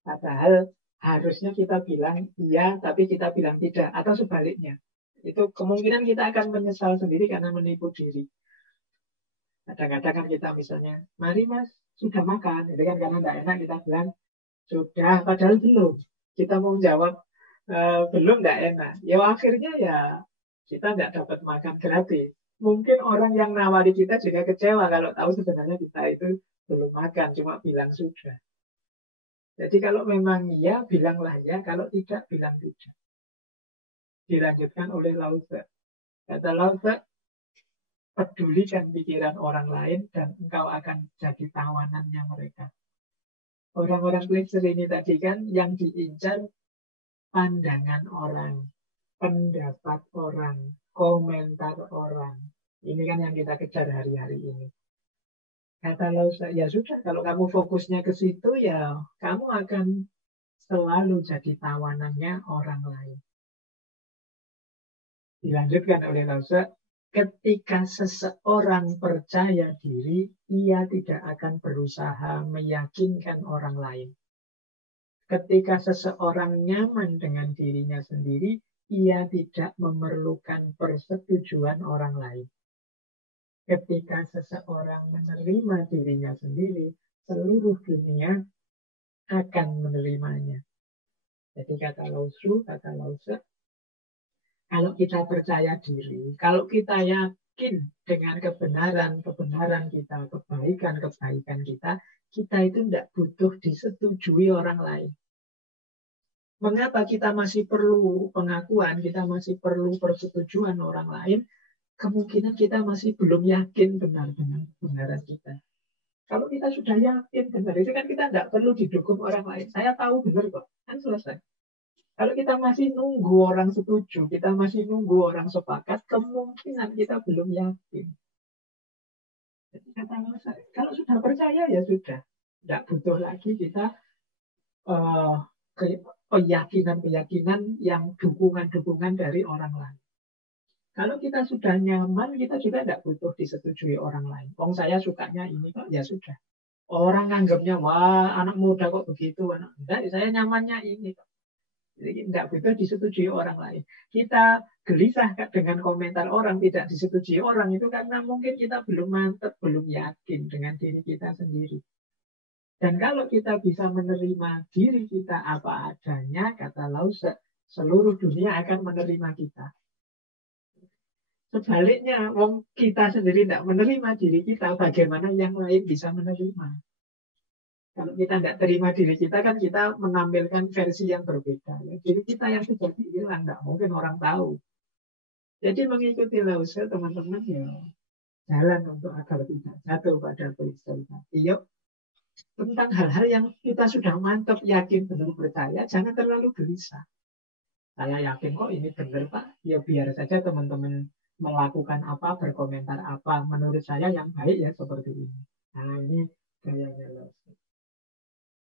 Padahal harusnya kita bilang iya, tapi kita bilang tidak. Atau sebaliknya. Itu kemungkinan kita akan menyesal sendiri karena menipu diri. Kadang-kadang kan kita misalnya, mari mas, sudah makan. Itu kan karena tidak enak kita bilang, sudah, padahal belum. Kita mau jawab, belum tidak enak. Ya akhirnya ya kita nggak dapat makan gratis. Mungkin orang yang nawari kita juga kecewa kalau tahu sebenarnya kita itu belum makan, cuma bilang sudah. Jadi kalau memang iya, bilanglah ya. Kalau tidak, bilang tidak. Dilanjutkan oleh Lao Tse. Kata Lao Tse, pedulikan pikiran orang lain dan engkau akan jadi tawanannya mereka. Orang-orang Klingser ini tadi kan yang diincar pandangan orang, pendapat orang, komentar orang. Ini kan yang kita kejar hari-hari ini. Kata Lao Tse, ya sudah, kalau kamu fokusnya ke situ, ya kamu akan selalu jadi tawanannya orang lain. Dilanjutkan oleh Lao Tse, ketika seseorang percaya diri, ia tidak akan berusaha meyakinkan orang lain. Ketika seseorang nyaman dengan dirinya sendiri, ia tidak memerlukan persetujuan orang lain. Ketika seseorang menerima dirinya sendiri, seluruh dunia akan menerimanya. Jadi kata Lao Tse, kalau kita percaya diri, kalau kita yakin dengan kebenaran kita, kebaikan kita itu tidak butuh disetujui orang lain. Mengapa kita masih perlu pengakuan, kita masih perlu persetujuan orang lain? Kemungkinan kita masih belum yakin benar-benar kebenaran kita. Kalau kita sudah yakin benar, itu kan kita tidak perlu didukung orang lain. Saya tahu benar kok, kan selesai. Kalau kita masih nunggu orang setuju, kita masih nunggu orang sepakat, kemungkinan kita belum yakin. Jadi kalau sudah percaya ya sudah. Tidak butuh lagi kita keyakinan-keyakinan yang dukungan-dukungan dari orang lain. Kalau kita sudah nyaman, kita juga tidak butuh disetujui orang lain. Wong saya sukanya ini kok, ya sudah. Orang nganggapnya, wah anak muda kok begitu. Enggak, saya nyamannya ini kok. Jadi tidak butuh disetujui orang lain. Kita gelisah dengan komentar orang, tidak disetujui orang itu karena mungkin kita belum mantap, belum yakin dengan diri kita sendiri. Dan kalau kita bisa menerima diri kita apa adanya, kata Lao Tse, seluruh dunia akan menerima kita. Sebaliknya, wong kita sendiri tidak menerima diri kita, bagaimana yang lain bisa menerima? Kalau kita tidak terima diri kita, kan kita menampilkan versi yang berbeda. Ya. Diri kita yang sudah hilang, tidak mungkin orang tahu. Jadi mengikuti Lao Tse, teman-teman, ya jalan untuk agar tidak jatuh pada peristiwa tadi. Yuk, tentang hal-hal yang kita sudah mantap, yakin, benar percaya, jangan terlalu gelisah. Saya yakin kok ini benar Pak, ya biar saja teman-teman melakukan apa, berkomentar apa. Menurut saya yang baik ya seperti ini. Nah ini gayanya Lao Tse.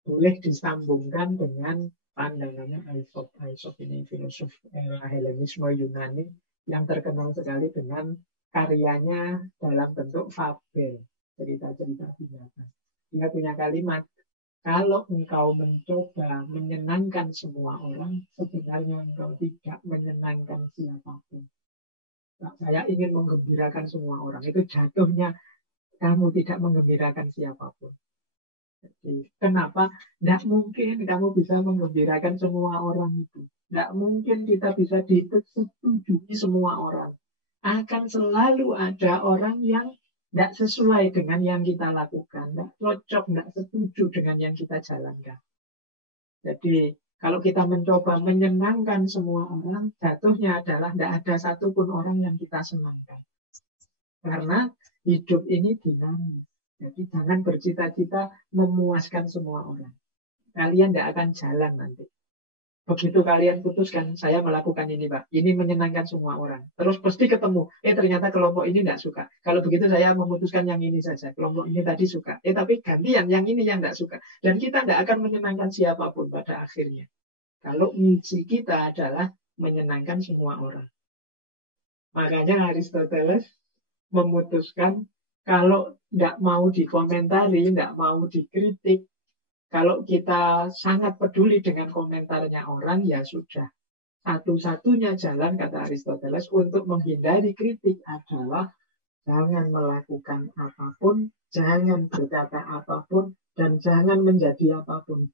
Boleh disambungkan dengan pandangannya Aesop. Aesop ini filosof era Helenisme Yunani yang terkenal sekali dengan karyanya dalam bentuk fabel, cerita-cerita binatang. Dia punya kalimat, kalau engkau mencoba menyenangkan semua orang, sebenarnya engkau tidak menyenangkan siapapun. Nah, saya ingin menggembirakan semua orang. Itu jatuhnya kamu tidak menggembirakan siapapun. Jadi, kenapa? Tidak mungkin kamu bisa menggembirakan semua orang itu. Tidak mungkin kita bisa disetujui semua orang. Akan selalu ada orang yang tidak sesuai dengan yang kita lakukan. Tidak cocok, tidak setuju dengan yang kita jalankan. Jadi, kalau kita mencoba menyenangkan semua orang, jatuhnya adalah tidak ada satupun orang yang kita senangkan. Karena hidup ini dinamis. Jadi jangan bercita-cita memuaskan semua orang. Kalian tidak akan jalan nanti. Begitu kalian putuskan, saya melakukan ini Pak. Ini menyenangkan semua orang. Terus pasti ketemu. Ternyata kelompok ini tidak suka. Kalau begitu saya memutuskan yang ini saja. Kelompok ini tadi suka. Tapi gantian yang ini yang tidak suka. Dan kita tidak akan menyenangkan siapapun pada akhirnya. Kalau misi kita adalah menyenangkan semua orang. Makanya Aristoteles memutuskan kalau tidak mau dikomentari, tidak mau dikritik, kalau kita sangat peduli dengan komentarnya orang, ya sudah. Satu-satunya jalan, kata Aristoteles, untuk menghindari kritik adalah jangan melakukan apapun, jangan berkata apapun, dan jangan menjadi apapun.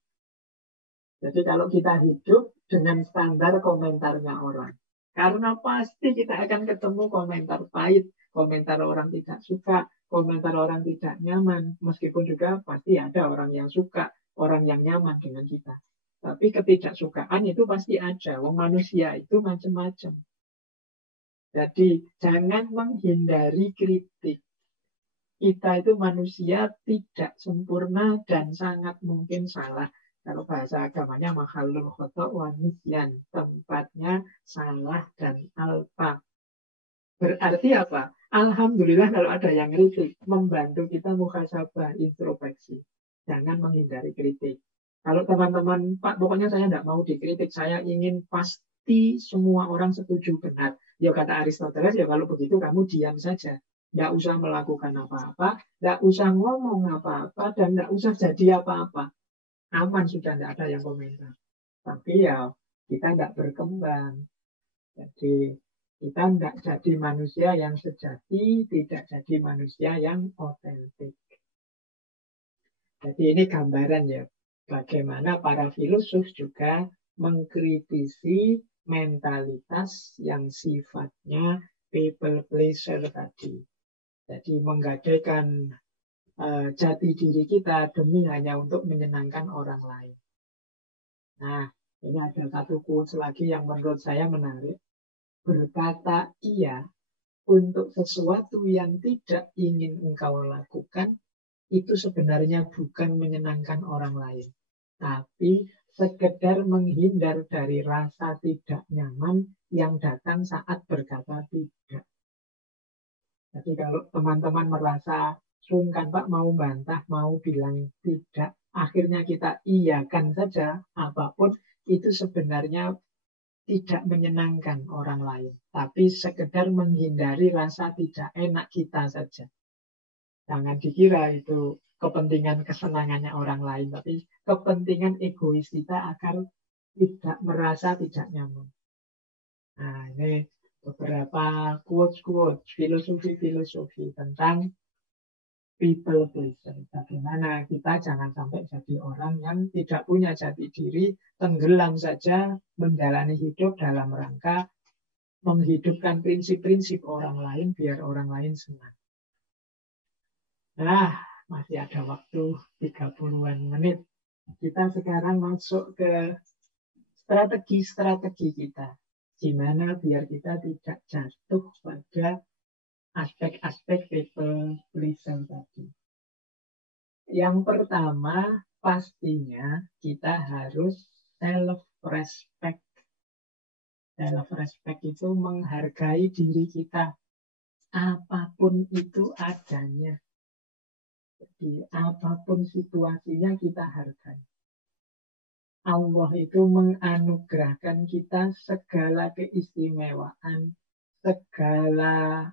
Jadi kalau kita hidup dengan standar komentarnya orang, Karena pasti kita akan ketemu komentar pahit, komentar orang tidak suka, komentar orang tidak nyaman. Meskipun juga pasti ada orang yang suka, orang yang nyaman dengan kita. Tapi ketidaksukaan itu pasti ada. Wong manusia itu macam-macam. Jadi jangan menghindari kritik. Kita itu manusia tidak sempurna dan sangat mungkin salah. Kalau bahasa agamanya mahalul khoto' wa nisyan. Tempatnya salah dan alpa. Berarti apa? Alhamdulillah kalau ada yang kritik. Membantu kita muhasabah, introspeksi. Jangan menghindari kritik. Kalau teman-teman, Pak, pokoknya saya tidak mau dikritik. Saya ingin pasti semua orang setuju benar. Ya kata Aristoteles, ya kalau begitu kamu diam saja. Tidak usah melakukan apa-apa, tidak usah ngomong apa-apa, dan tidak usah jadi apa-apa. Aman sudah, tidak ada yang komentar. Tapi ya kita tidak berkembang. Jadi kita tidak jadi manusia yang sejati, tidak jadi manusia yang otentik. Jadi ini gambaran ya, bagaimana para filosof juga mengkritisi mentalitas yang sifatnya people pleaser tadi. Jadi menggadaikan jati diri kita demi hanya untuk menyenangkan orang lain. Nah, ini ada satu quotes lagi yang menurut saya menarik. Berkata iya untuk sesuatu yang tidak ingin engkau lakukan, itu sebenarnya bukan menyenangkan orang lain. Tapi sekedar menghindar dari rasa tidak nyaman yang datang saat berkata tidak. Jadi kalau teman-teman merasa sungkan, Pak, mau bantah, mau bilang tidak, akhirnya kita iyakan saja, apapun itu sebenarnya tidak menyenangkan orang lain. Tapi sekedar menghindari rasa tidak enak kita saja. Jangan dikira itu kepentingan kesenangannya orang lain, tapi kepentingan egois kita agar tidak merasa tidak nyaman. Nah, ini beberapa quotes-quotes, filosofi-filosofi tentang people pleaser. Bagaimana kita jangan sampai jadi orang yang tidak punya jati diri, tenggelam saja menjalani hidup dalam rangka menghidupkan prinsip-prinsip orang lain biar orang lain senang. Nah, masih ada waktu 30-an menit. Kita sekarang masuk ke strategi-strategi kita. Gimana biar kita tidak jatuh pada aspek-aspek people pleaser tadi. Yang pertama, pastinya kita harus self-respect. Self-respect itu menghargai diri kita. Apapun itu adanya. Jadi apapun situasinya kita hargai. Allah itu menganugerahkan kita segala keistimewaan, segala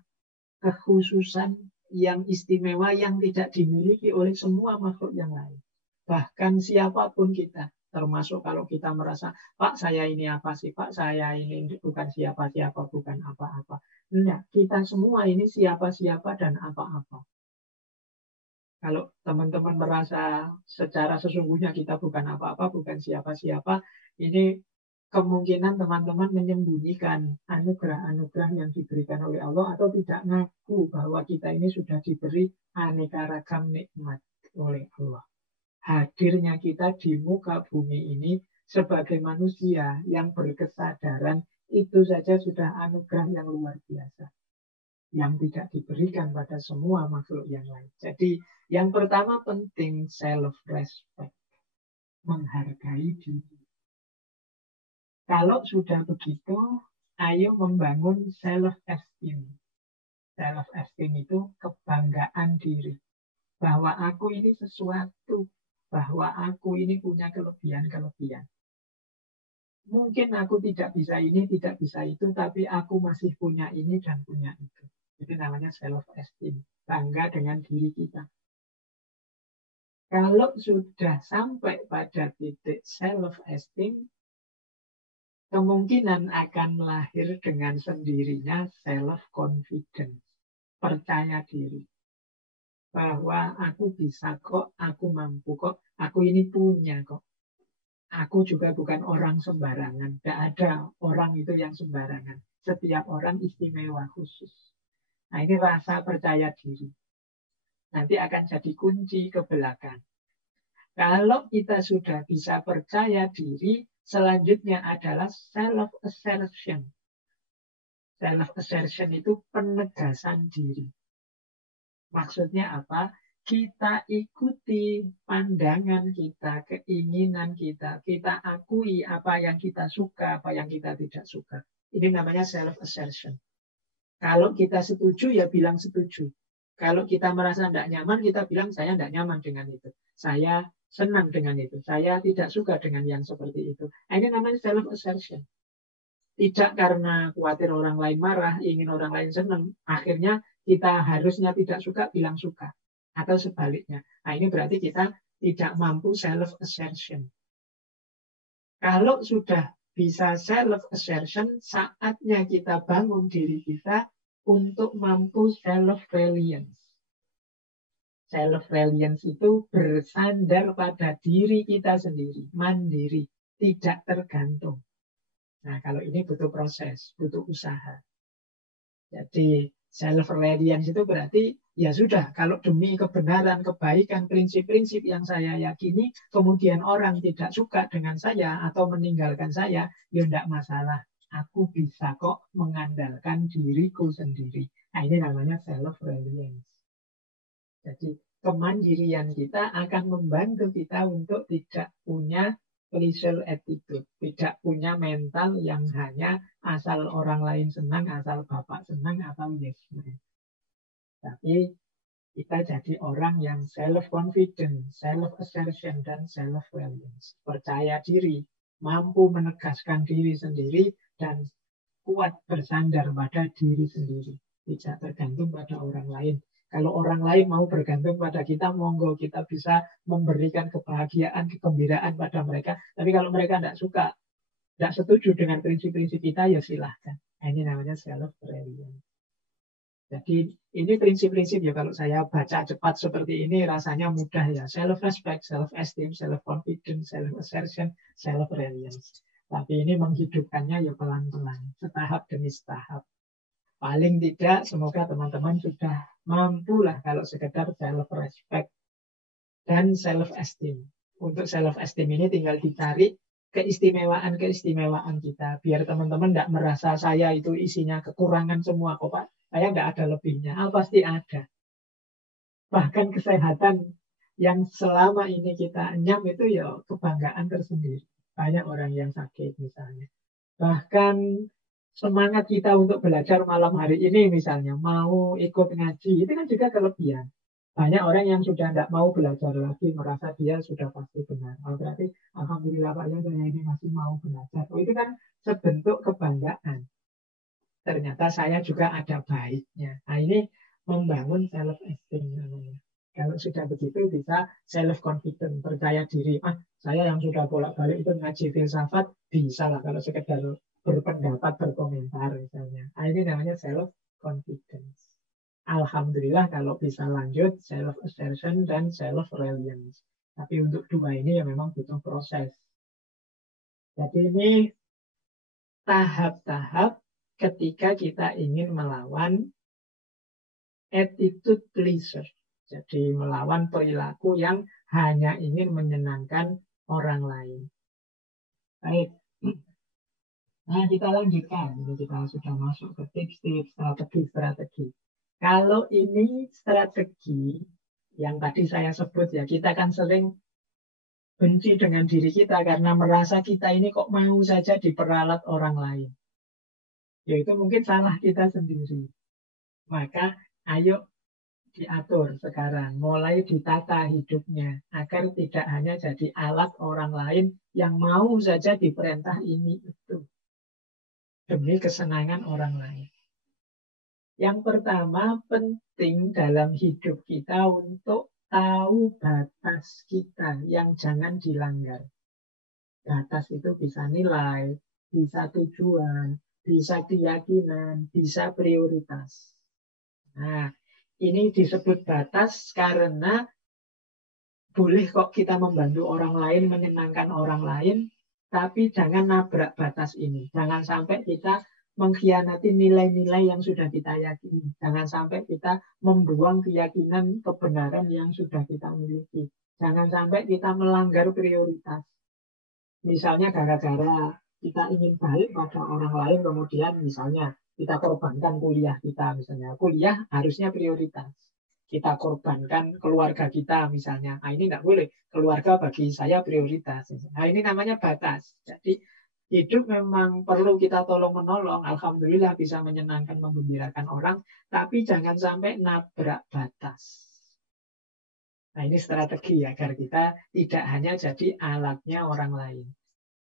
kekhususan yang istimewa yang tidak dimiliki oleh semua makhluk yang lain. Bahkan siapapun kita, termasuk kalau kita merasa, Pak saya ini apa sih, Pak saya ini bukan siapa-siapa, bukan apa-apa. Enggak, kita semua ini siapa-siapa dan apa-apa. Kalau teman-teman merasa secara sesungguhnya kita bukan apa-apa, bukan siapa-siapa, ini kemungkinan teman-teman menyembunyikan anugerah-anugerah yang diberikan oleh Allah atau tidak ngaku bahwa kita ini sudah diberi aneka ragam nikmat oleh Allah. Hadirnya kita di muka bumi ini sebagai manusia yang berkesadaran itu saja sudah anugerah yang luar biasa yang tidak diberikan pada semua makhluk yang lain. Jadi yang pertama penting self-respect, menghargai diri. Kalau sudah begitu, ayo membangun self-esteem. Self-esteem itu kebanggaan diri. Bahwa aku ini sesuatu, bahwa aku ini punya kelebihan-kelebihan. Mungkin aku tidak bisa ini, tidak bisa itu, tapi aku masih punya ini dan punya itu. Itu namanya self-esteem. Bangga dengan diri kita. Kalau sudah sampai pada titik self-esteem, kemungkinan akan lahir dengan sendirinya self-confidence. Percaya diri. Bahwa aku bisa kok, aku mampu kok, aku ini punya kok. Aku juga bukan orang sembarangan. Tidak ada orang itu yang sembarangan. Setiap orang istimewa khusus. Nah, ini rasa percaya diri. Nanti akan jadi kunci ke belakang. Kalau kita sudah bisa percaya diri, selanjutnya adalah self-assertion. Self-assertion itu penegasan diri. Maksudnya apa? Kita ikuti pandangan kita, keinginan kita. Kita akui apa yang kita suka, apa yang kita tidak suka. Ini namanya self-assertion. Kalau kita setuju, ya bilang setuju. Kalau kita merasa tidak nyaman, kita bilang saya tidak nyaman dengan itu. Saya senang dengan itu. Saya tidak suka dengan yang seperti itu. Ini namanya self-assertion. Tidak karena khawatir orang lain marah, ingin orang lain senang. Akhirnya kita harusnya tidak suka, bilang suka. Atau sebaliknya. Nah, ini berarti kita tidak mampu self-assertion. Kalau sudah bisa self-assertion, saatnya kita bangun diri kita untuk mampu self-reliance. Self-reliance itu bersandar pada diri kita sendiri, mandiri, tidak tergantung. Nah, kalau ini butuh proses, butuh usaha. Jadi self-reliance itu berarti ya sudah, kalau demi kebenaran, kebaikan, prinsip-prinsip yang saya yakini, kemudian orang tidak suka dengan saya atau meninggalkan saya, ya tidak masalah. Aku bisa kok mengandalkan diriku sendiri. Nah, ini namanya self-reliance. Jadi kemandirian kita akan membantu kita untuk tidak punya pleasure attitude, tidak punya mental yang hanya asal orang lain senang, asal bapak senang, atau yes man. Tapi kita jadi orang yang self-confident, self-assertion, dan self-reliance. Percaya diri, mampu menegaskan diri sendiri, dan kuat bersandar pada diri sendiri. Tidak tergantung pada orang lain. Kalau orang lain mau bergantung pada kita, monggo kita bisa memberikan kebahagiaan, kegembiraan pada mereka. Tapi kalau mereka tidak suka, tidak setuju dengan prinsip-prinsip kita, ya silahkan. Nah, ini namanya self-reliance. Jadi ini prinsip-prinsip ya, kalau saya baca cepat seperti ini rasanya mudah ya. Self-respect, self-esteem, self-confidence, self-assertion, self-reliance. Tapi ini menghidupkannya ya pelan-pelan, setahap demi setahap. Paling tidak semoga teman-teman sudah mampulah kalau sekedar self-respect dan self-esteem. Untuk self-esteem ini tinggal dicari keistimewaan-keistimewaan kita. Biar teman-teman tidak merasa saya itu isinya kekurangan semua kok Pak. Saya tidak ada lebihnya. Pasti ada. Bahkan kesehatan yang selama ini kita enyam itu ya kebanggaan tersendiri. Banyak orang yang sakit misalnya. Bahkan semangat kita untuk belajar malam hari ini misalnya, mau ikut ngaji, itu kan juga kelebihan. Banyak orang yang sudah tidak mau belajar lagi, merasa dia sudah pasti benar. Berarti, alhamdulillah Pak, ya saya ini masih mau belajar. Itu kan sebentuk kebanggaan. Ternyata saya juga ada baiknya. Nah, ini membangun self-esteem namanya. Kalau sudah begitu bisa self-confident, percaya diri. Saya yang sudah bolak-balik itu ngaji filsafat, bisa lah kalau sekedar berpendapat, berkomentar misalnya. Ini namanya self-confidence. Alhamdulillah kalau bisa lanjut self-assertion dan self-reliance. Tapi untuk dua ini ya memang butuh proses. Jadi ini tahap-tahap ketika kita ingin melawan attitude pleaser. Jadi melawan perilaku yang hanya ingin menyenangkan orang lain. Baik. Nah, kita lanjutkan. Jadi kita sudah masuk ke tips-tips, strategi-strategi. Kalau ini strategi yang tadi saya sebut ya, kita kan sering benci dengan diri kita karena merasa kita ini kok mau saja diperalat orang lain. Yaitu mungkin salah kita sendiri. Maka ayo diatur sekarang, mulai ditata hidupnya agar tidak hanya jadi alat orang lain yang mau saja diperintah ini itu demi kesenangan orang lain. Yang pertama, penting dalam hidup kita untuk tahu batas kita yang jangan dilanggar. Batas itu bisa nilai, bisa tujuan, bisa keyakinan, bisa prioritas. Nah, ini disebut batas karena boleh kok kita membantu orang lain, menyenangkan orang lain, tapi jangan nabrak batas ini. Jangan sampai kita mengkhianati nilai-nilai yang sudah kita yakini. Jangan sampai kita membuang keyakinan kebenaran yang sudah kita miliki. Jangan sampai kita melanggar prioritas. Misalnya gara-gara kita ingin baik pada orang lain, kemudian misalnya kita korbankan kuliah kita, misalnya kuliah harusnya prioritas. Kita korbankan keluarga kita misalnya. Nah ini tidak boleh. Keluarga bagi saya prioritas. Nah ini namanya batas. Jadi hidup memang perlu kita tolong-menolong. Alhamdulillah bisa menyenangkan, menggembirakan orang. Tapi jangan sampai nabrak batas. Nah ini strategi agar kita tidak hanya jadi alatnya orang lain.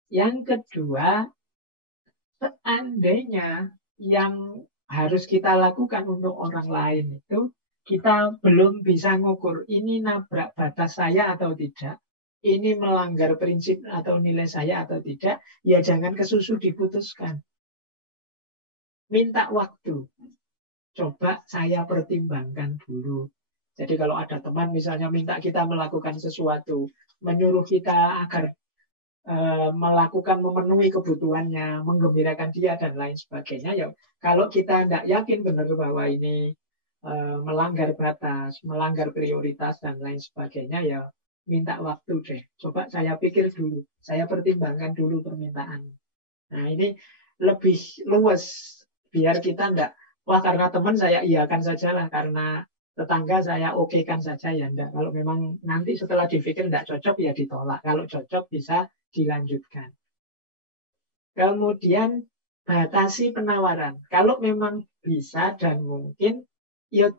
Yang kedua, seandainya yang harus kita lakukan untuk orang lain itu kita belum bisa ngukur ini nabrak batas saya atau tidak, ini melanggar prinsip atau nilai saya atau tidak, ya jangan kesusu diputuskan. Minta waktu. Coba saya pertimbangkan dulu. Jadi kalau ada teman misalnya minta kita melakukan sesuatu, menyuruh kita agar melakukan memenuhi kebutuhannya, menggembirakan dia dan lain sebagainya, ya kalau kita tidak yakin benar bahwa ini melanggar batas, melanggar prioritas dan lain sebagainya, ya minta waktu deh. Coba saya pikir dulu, saya pertimbangkan dulu permintaan. Nah ini lebih luas, biar kita tidak, wah karena teman saya iyakan saja lah, karena tetangga saya okekan saja, ya enggak. Kalau memang nanti setelah dipikir tidak cocok, ya ditolak. Kalau cocok bisa dilanjutkan. Kemudian batasi penawaran. Kalau memang bisa dan mungkin, ya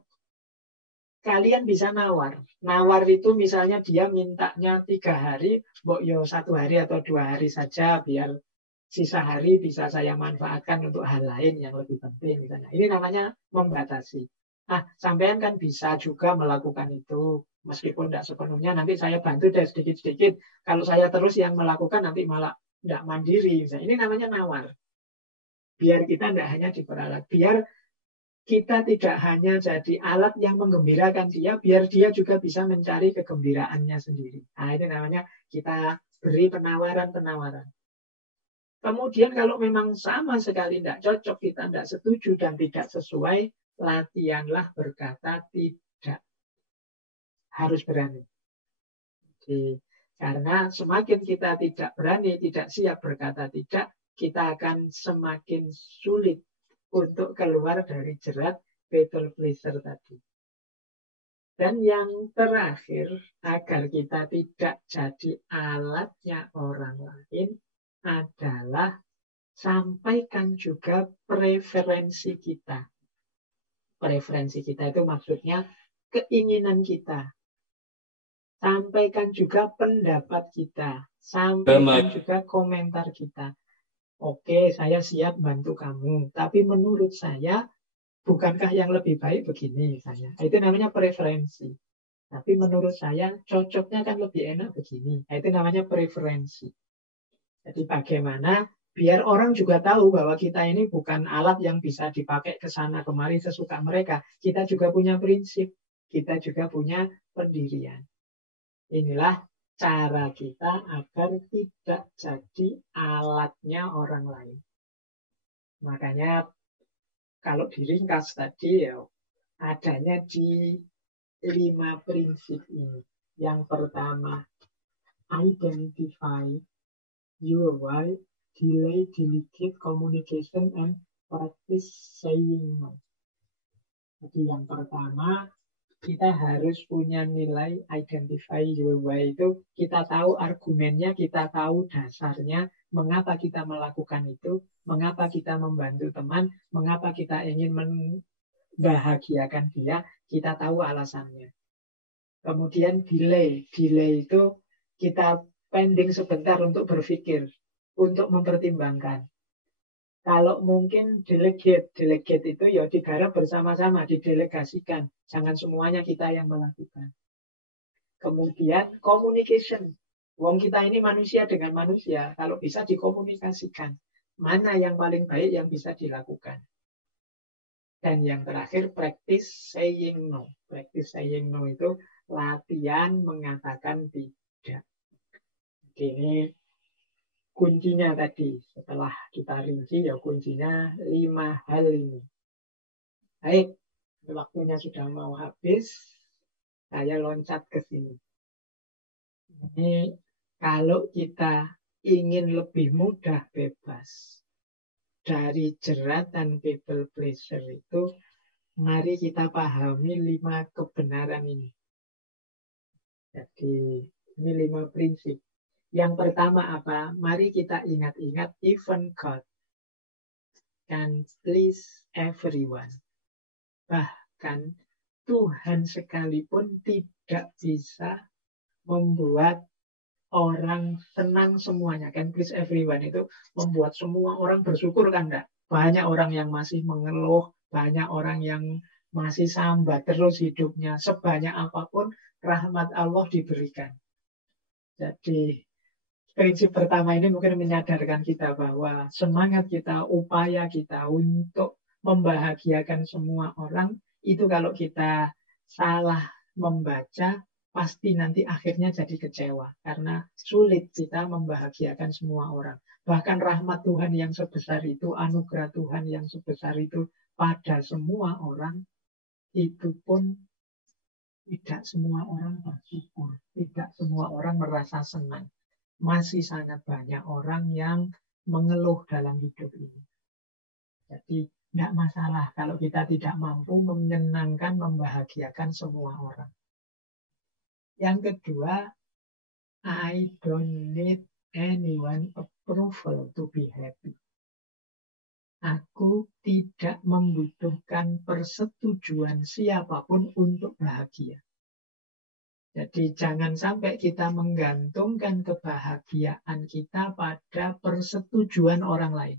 kalian bisa nawar. Nawar itu misalnya dia mintanya 3 hari, yo 1 hari atau 2 hari saja, biar sisa hari bisa saya manfaatkan untuk hal lain yang lebih penting. Misalnya. Ini namanya membatasi. Nah, sampean kan bisa juga melakukan itu. Meskipun tidak sepenuhnya, nanti saya bantu deh sedikit-sedikit. Kalau saya terus yang melakukan, nanti malah tidak mandiri. Misalnya. Ini namanya nawar. Biar kita tidak hanya diperalat. Biar kita tidak hanya jadi alat yang menggembirakan dia, biar dia juga bisa mencari kegembiraannya sendiri. Nah, ini namanya kita beri penawaran-penawaran. Kemudian kalau memang sama sekali tidak cocok, kita tidak setuju dan tidak sesuai, latihanlah berkata tidak. Harus berani. Jadi, karena semakin kita tidak berani, tidak siap berkata tidak, kita akan semakin sulit untuk keluar dari jerat people pleaser tadi. Dan yang terakhir, agar kita tidak jadi alatnya orang lain, adalah sampaikan juga preferensi kita. Preferensi kita itu maksudnya keinginan kita. Sampaikan juga pendapat kita. Sampaikan juga komentar kita. Oke, saya siap bantu kamu. Tapi menurut saya, bukankah yang lebih baik begini misalnya. Itu namanya preferensi. Tapi menurut saya, cocoknya kan lebih enak begini. Itu namanya preferensi. Jadi bagaimana biar orang juga tahu bahwa kita ini bukan alat yang bisa dipakai ke sana kemari sesuka mereka. Kita juga punya prinsip, kita juga punya pendirian. Inilah cara kita agar tidak jadi alatnya orang lain. Makanya kalau diringkas tadi ya adanya di 5 prinsip ini. Yang pertama, identify your why, delay, delegate, communication, and practice saying no. Jadi yang pertama, kita harus punya nilai identify your why itu. Kita tahu argumennya, kita tahu dasarnya, mengapa kita melakukan itu, mengapa kita membantu teman, mengapa kita ingin membahagiakan dia, kita tahu alasannya. Kemudian delay. Delay itu kita pending sebentar untuk berpikir, untuk mempertimbangkan. Kalau mungkin delegate. Delegate itu ya digarap bersama-sama, didelegasikan. Jangan semuanya kita yang melakukan. Kemudian communication. Wong kita ini manusia dengan manusia. Kalau bisa dikomunikasikan. Mana yang paling baik yang bisa dilakukan. Dan yang terakhir, practice saying no. Practice saying no itu latihan mengatakan tidak. Ini kuncinya tadi. Setelah kita rinci, ya kuncinya 5 hal ini. Baik, waktunya sudah mau habis. Saya loncat ke sini. Ini kalau kita ingin lebih mudah bebas dari jeratan people pleasure itu, mari kita pahami 5 kebenaran ini. Jadi ini 5 prinsip. Yang pertama apa? Mari kita ingat-ingat, even God can please everyone. Bahkan Tuhan sekalipun tidak bisa membuat orang senang semuanya. Can please everyone itu membuat semua orang bersyukur kan enggak? Banyak orang yang masih mengeluh, banyak orang yang masih sambat terus hidupnya. Sebanyak apapun rahmat Allah diberikan. Jadi prinsip pertama ini mungkin menyadarkan kita bahwa semangat kita, upaya kita untuk membahagiakan semua orang, itu kalau kita salah membaca, pasti nanti akhirnya jadi kecewa. Karena sulit kita membahagiakan semua orang. Bahkan rahmat Tuhan yang sebesar itu, anugerah Tuhan yang sebesar itu pada semua orang, itu pun tidak semua orang bersyukur. Tidak semua orang merasa senang. Masih sangat banyak orang yang mengeluh dalam hidup ini. Jadi tidak masalah kalau kita tidak mampu menyenangkan, membahagiakan semua orang. Yang kedua, I don't need anyone approval to be happy. Aku tidak membutuhkan persetujuan siapapun untuk bahagia. Jadi jangan sampai kita menggantungkan kebahagiaan kita pada persetujuan orang lain.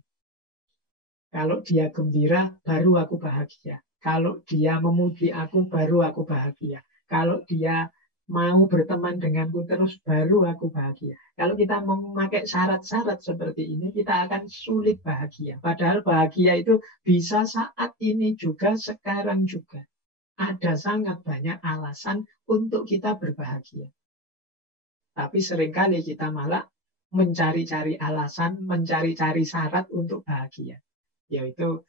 Kalau dia gembira, baru aku bahagia. Kalau dia memuji aku, baru aku bahagia. Kalau dia mau berteman denganku terus, baru aku bahagia. Kalau kita memakai syarat-syarat seperti ini, kita akan sulit bahagia. Padahal bahagia itu bisa saat ini juga, sekarang juga. Ada sangat banyak alasan untuk kita berbahagia. Tapi seringkali kita malah mencari-cari alasan, mencari-cari syarat untuk bahagia. Yaitu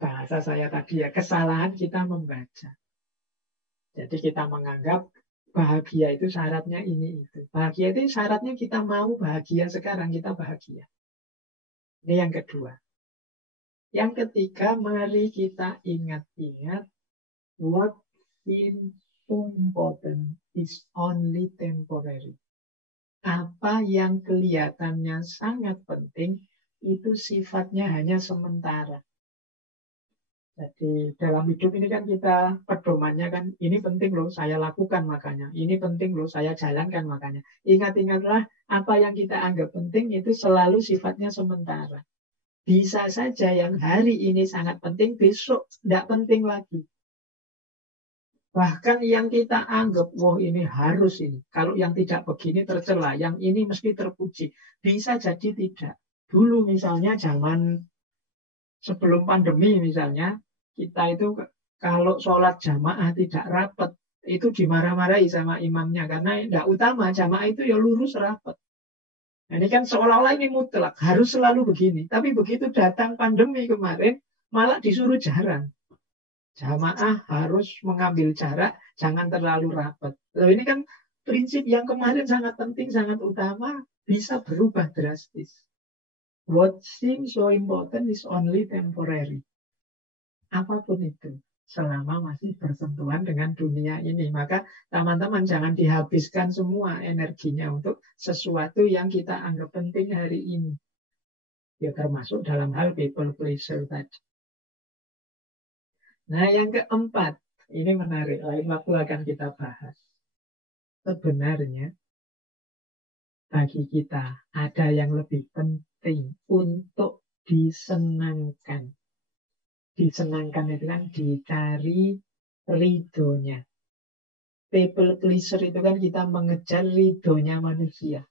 bahasa saya tadi ya, kesalahan kita membaca. Jadi kita menganggap bahagia itu syaratnya ini itu. Bahagia itu syaratnya kita mau bahagia sekarang, kita bahagia. Ini yang kedua. Yang ketiga, mari kita ingat-ingat what seems so important is only temporary. Apa yang kelihatannya sangat penting itu sifatnya hanya sementara. Jadi dalam hidup ini kan kita pedomannya kan ini penting loh saya lakukan makanya. Ini penting loh saya jalankan makanya. Ingat-ingatlah apa yang kita anggap penting itu selalu sifatnya sementara. Bisa saja yang hari ini sangat penting, besok tidak penting lagi. Bahkan yang kita anggap, wah ini harus ini. Kalau yang tidak begini tercela, yang ini mesti terpuji. Bisa jadi tidak. Dulu misalnya zaman sebelum pandemi misalnya, kita itu kalau sholat jamaah tidak rapat, itu dimarah-marahi sama imamnya. Karena tidak utama, jamaah itu ya lurus rapat. Nah, ini kan seolah-olah ini mutlak, harus selalu begini. Tapi begitu datang pandemi kemarin, malah disuruh jarang. Jamaah harus mengambil jarak, jangan terlalu rapat. Lalu ini kan prinsip yang kemarin sangat penting, sangat utama, bisa berubah drastis. What seems so important is only temporary. Apapun itu, selama masih bersentuhan dengan dunia ini. Maka teman-teman jangan dihabiskan semua energinya untuk sesuatu yang kita anggap penting hari ini. Ya termasuk dalam hal people pleasure tadi. Nah yang keempat, ini menarik, lain waktu akan kita bahas. Sebenarnya bagi kita ada yang lebih penting untuk disenangkan. Disenangkan itu kan dicari ridhonya. People pleaser itu kan kita mengejar ridhonya manusia.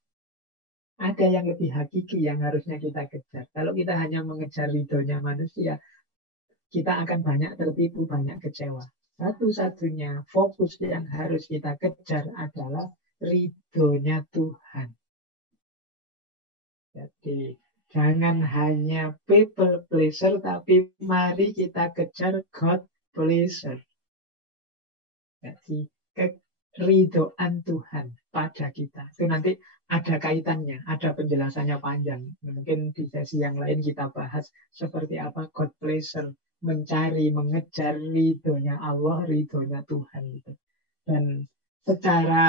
Ada yang lebih hakiki yang harusnya kita kejar. Kalau kita hanya mengejar ridhonya manusia, kita akan banyak tertipu, banyak kecewa. Satu-satunya fokus yang harus kita kejar adalah ridhonya Tuhan. Jadi jangan hanya people pleasure, tapi mari kita kejar God pleasure. Jadi keridhaan Tuhan pada kita. Itu nanti ada kaitannya, ada penjelasannya panjang. Mungkin di sesi yang lain kita bahas seperti apa God pleasure, mencari, mengejar ridhonya Allah, ridhonya Tuhan. Gitu. Dan secara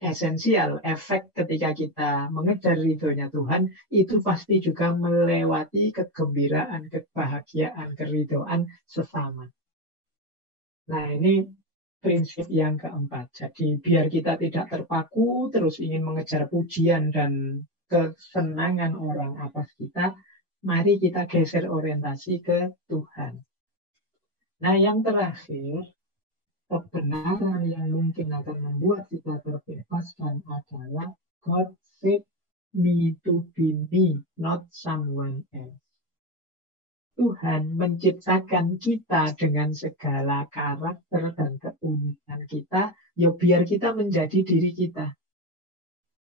esensial, efek ketika kita mengejar ridhonya Tuhan, itu pasti juga melewati kegembiraan, kebahagiaan, keridhoan sesama. Nah, ini prinsip yang keempat. Jadi biar kita tidak terpaku terus ingin mengejar pujian dan kesenangan orang atas kita, mari kita geser orientasi ke Tuhan. Nah, yang terakhir, kebenaran yang mungkin akan membuat kita terbebaskan adalah God saved me to be me, not someone else. Tuhan menciptakan kita dengan segala karakter dan keunikan kita, ya biar kita menjadi diri kita,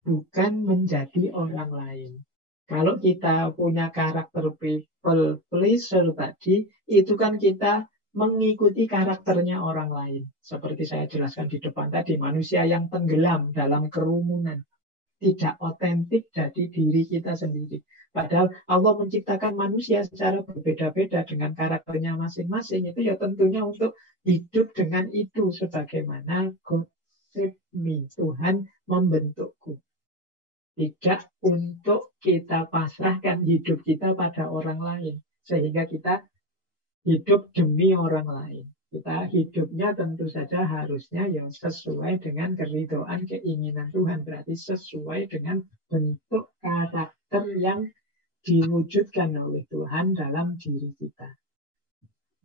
bukan menjadi orang lain. Kalau kita punya karakter people pleaser tadi, itu kan kita mengikuti karakternya orang lain. Seperti saya jelaskan di depan tadi, manusia yang tenggelam dalam kerumunan, tidak otentik dari diri kita sendiri. Padahal Allah menciptakan manusia secara berbeda-beda dengan karakternya masing-masing. Itu ya tentunya untuk hidup dengan itu. Sebagaimana God saved me, Tuhan membentukku. Tidak untuk kita pasrahkan hidup kita pada orang lain. Sehingga kita hidup demi orang lain. Kita hidupnya tentu saja harusnya yang sesuai dengan keridhaan keinginan Tuhan. Berarti sesuai dengan bentuk karakter yang diwujudkan oleh Tuhan dalam diri kita.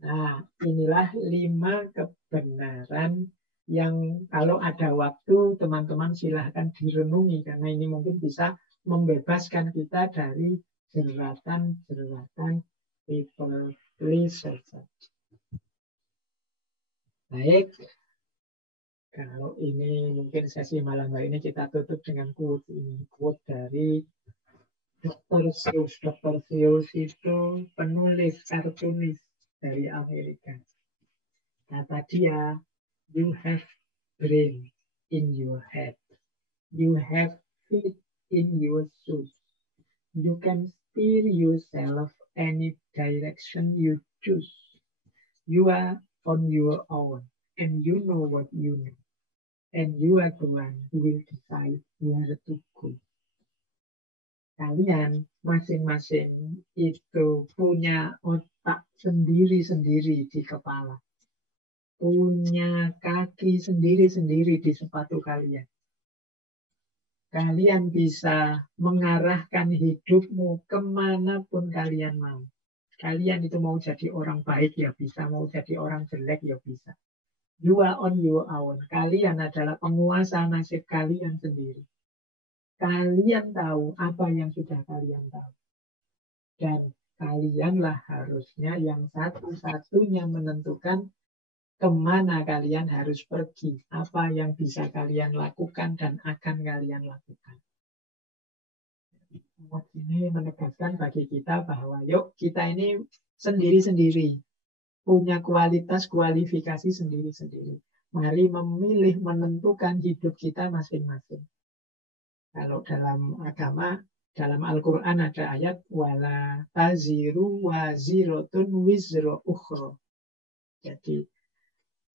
Nah, inilah 5 kebenaran yang kalau ada waktu teman-teman silahkan direnungi. Karena ini mungkin bisa membebaskan kita dari jeratan-jeratan people pleaser. Baik, kalau ini mungkin sesi malam hari ini kita tutup dengan quote ini. Quote dari Dr. Seuss. Dr. Seuss itu penulis kartunis dari Amerika. Kata dia, you have brain in your head. You have feet in your shoes. You can steer yourself any direction you choose. You are on your own, and you know what you know. And you are the one who will decide where to go. Kalian masing-masing itu punya otak sendiri-sendiri di kepala. Punya kaki sendiri-sendiri di sepatu kalian. Kalian bisa mengarahkan hidupmu kemanapun kalian mau. Kalian itu mau jadi orang baik ya bisa, mau jadi orang jelek ya bisa. You are on your own. Kalian adalah penguasa nasib kalian sendiri. Kalian tahu apa yang sudah kalian tahu. Dan kalianlah harusnya yang satu-satunya menentukan kemana kalian harus pergi. Apa yang bisa kalian lakukan dan akan kalian lakukan. Ini menegaskan bagi kita bahwa yuk kita ini sendiri-sendiri. Punya kualitas, kualifikasi sendiri-sendiri. Mari memilih, menentukan hidup kita masing-masing. Kalau dalam agama, dalam Al-Quran ada ayat wala taziru wazirotun wizro ukhro. Jadi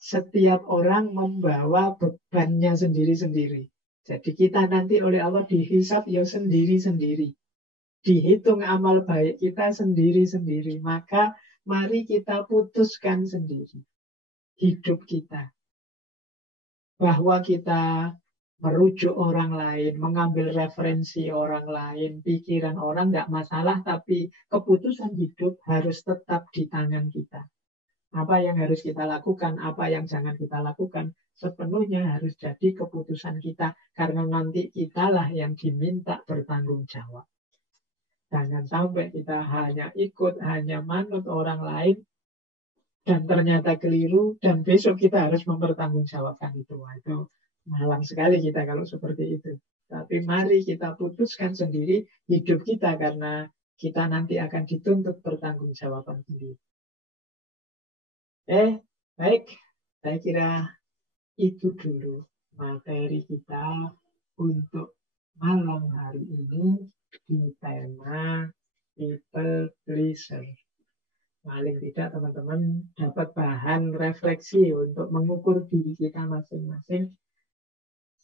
setiap orang membawa bebannya sendiri-sendiri. Jadi kita nanti oleh Allah dihisab ya sendiri-sendiri. Dihitung amal baik kita sendiri-sendiri. Maka mari kita putuskan sendiri hidup kita. Bahwa kita merujuk orang lain, mengambil referensi orang lain, pikiran orang nggak masalah, tapi keputusan hidup harus tetap di tangan kita. Apa yang harus kita lakukan, apa yang jangan kita lakukan, sepenuhnya harus jadi keputusan kita, karena nanti kitalah yang diminta bertanggung jawab. Jangan sampai kita hanya ikut, hanya manut orang lain, dan ternyata keliru, dan besok kita harus mempertanggungjawabkan itu. Itu malang sekali kita kalau seperti itu. Tapi mari kita putuskan sendiri hidup kita karena kita nanti akan dituntut pertanggungjawaban sendiri. Baik. Saya kira itu dulu materi kita untuk malam hari ini di tema people pleaser. Paling tidak teman-teman dapat bahan refleksi untuk mengukur diri kita masing-masing.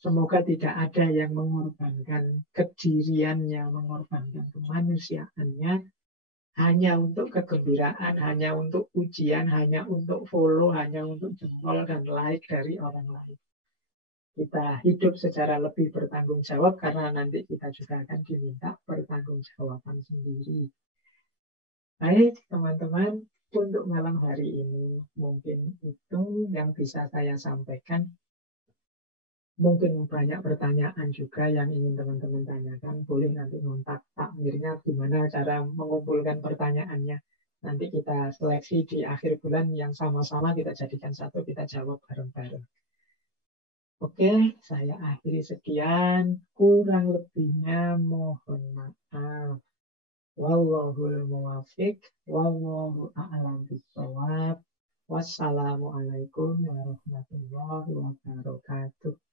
Semoga tidak ada yang mengorbankan kediriannya, mengorbankan kemanusiaannya hanya untuk kegembiraan, hanya untuk pujian, hanya untuk follow, hanya untuk jempol dan like dari orang lain. Kita hidup secara lebih bertanggung jawab karena nanti kita juga akan diminta pertanggungjawaban sendiri. Baik, teman-teman, untuk malam hari ini mungkin itu yang bisa saya sampaikan. Mungkin banyak pertanyaan juga yang ingin teman-teman tanyakan. Boleh nanti kontak Pak Mirnya gimana cara mengumpulkan pertanyaannya. Nanti kita seleksi di akhir bulan yang sama-sama kita jadikan satu, kita jawab bareng-bareng. Oke, saya akhiri sekian. Kurang lebihnya mohon maaf. Wallahul muwafiq, wallahu a'lam bishawab. Wassalamualaikum warahmatullahi wabarakatuh.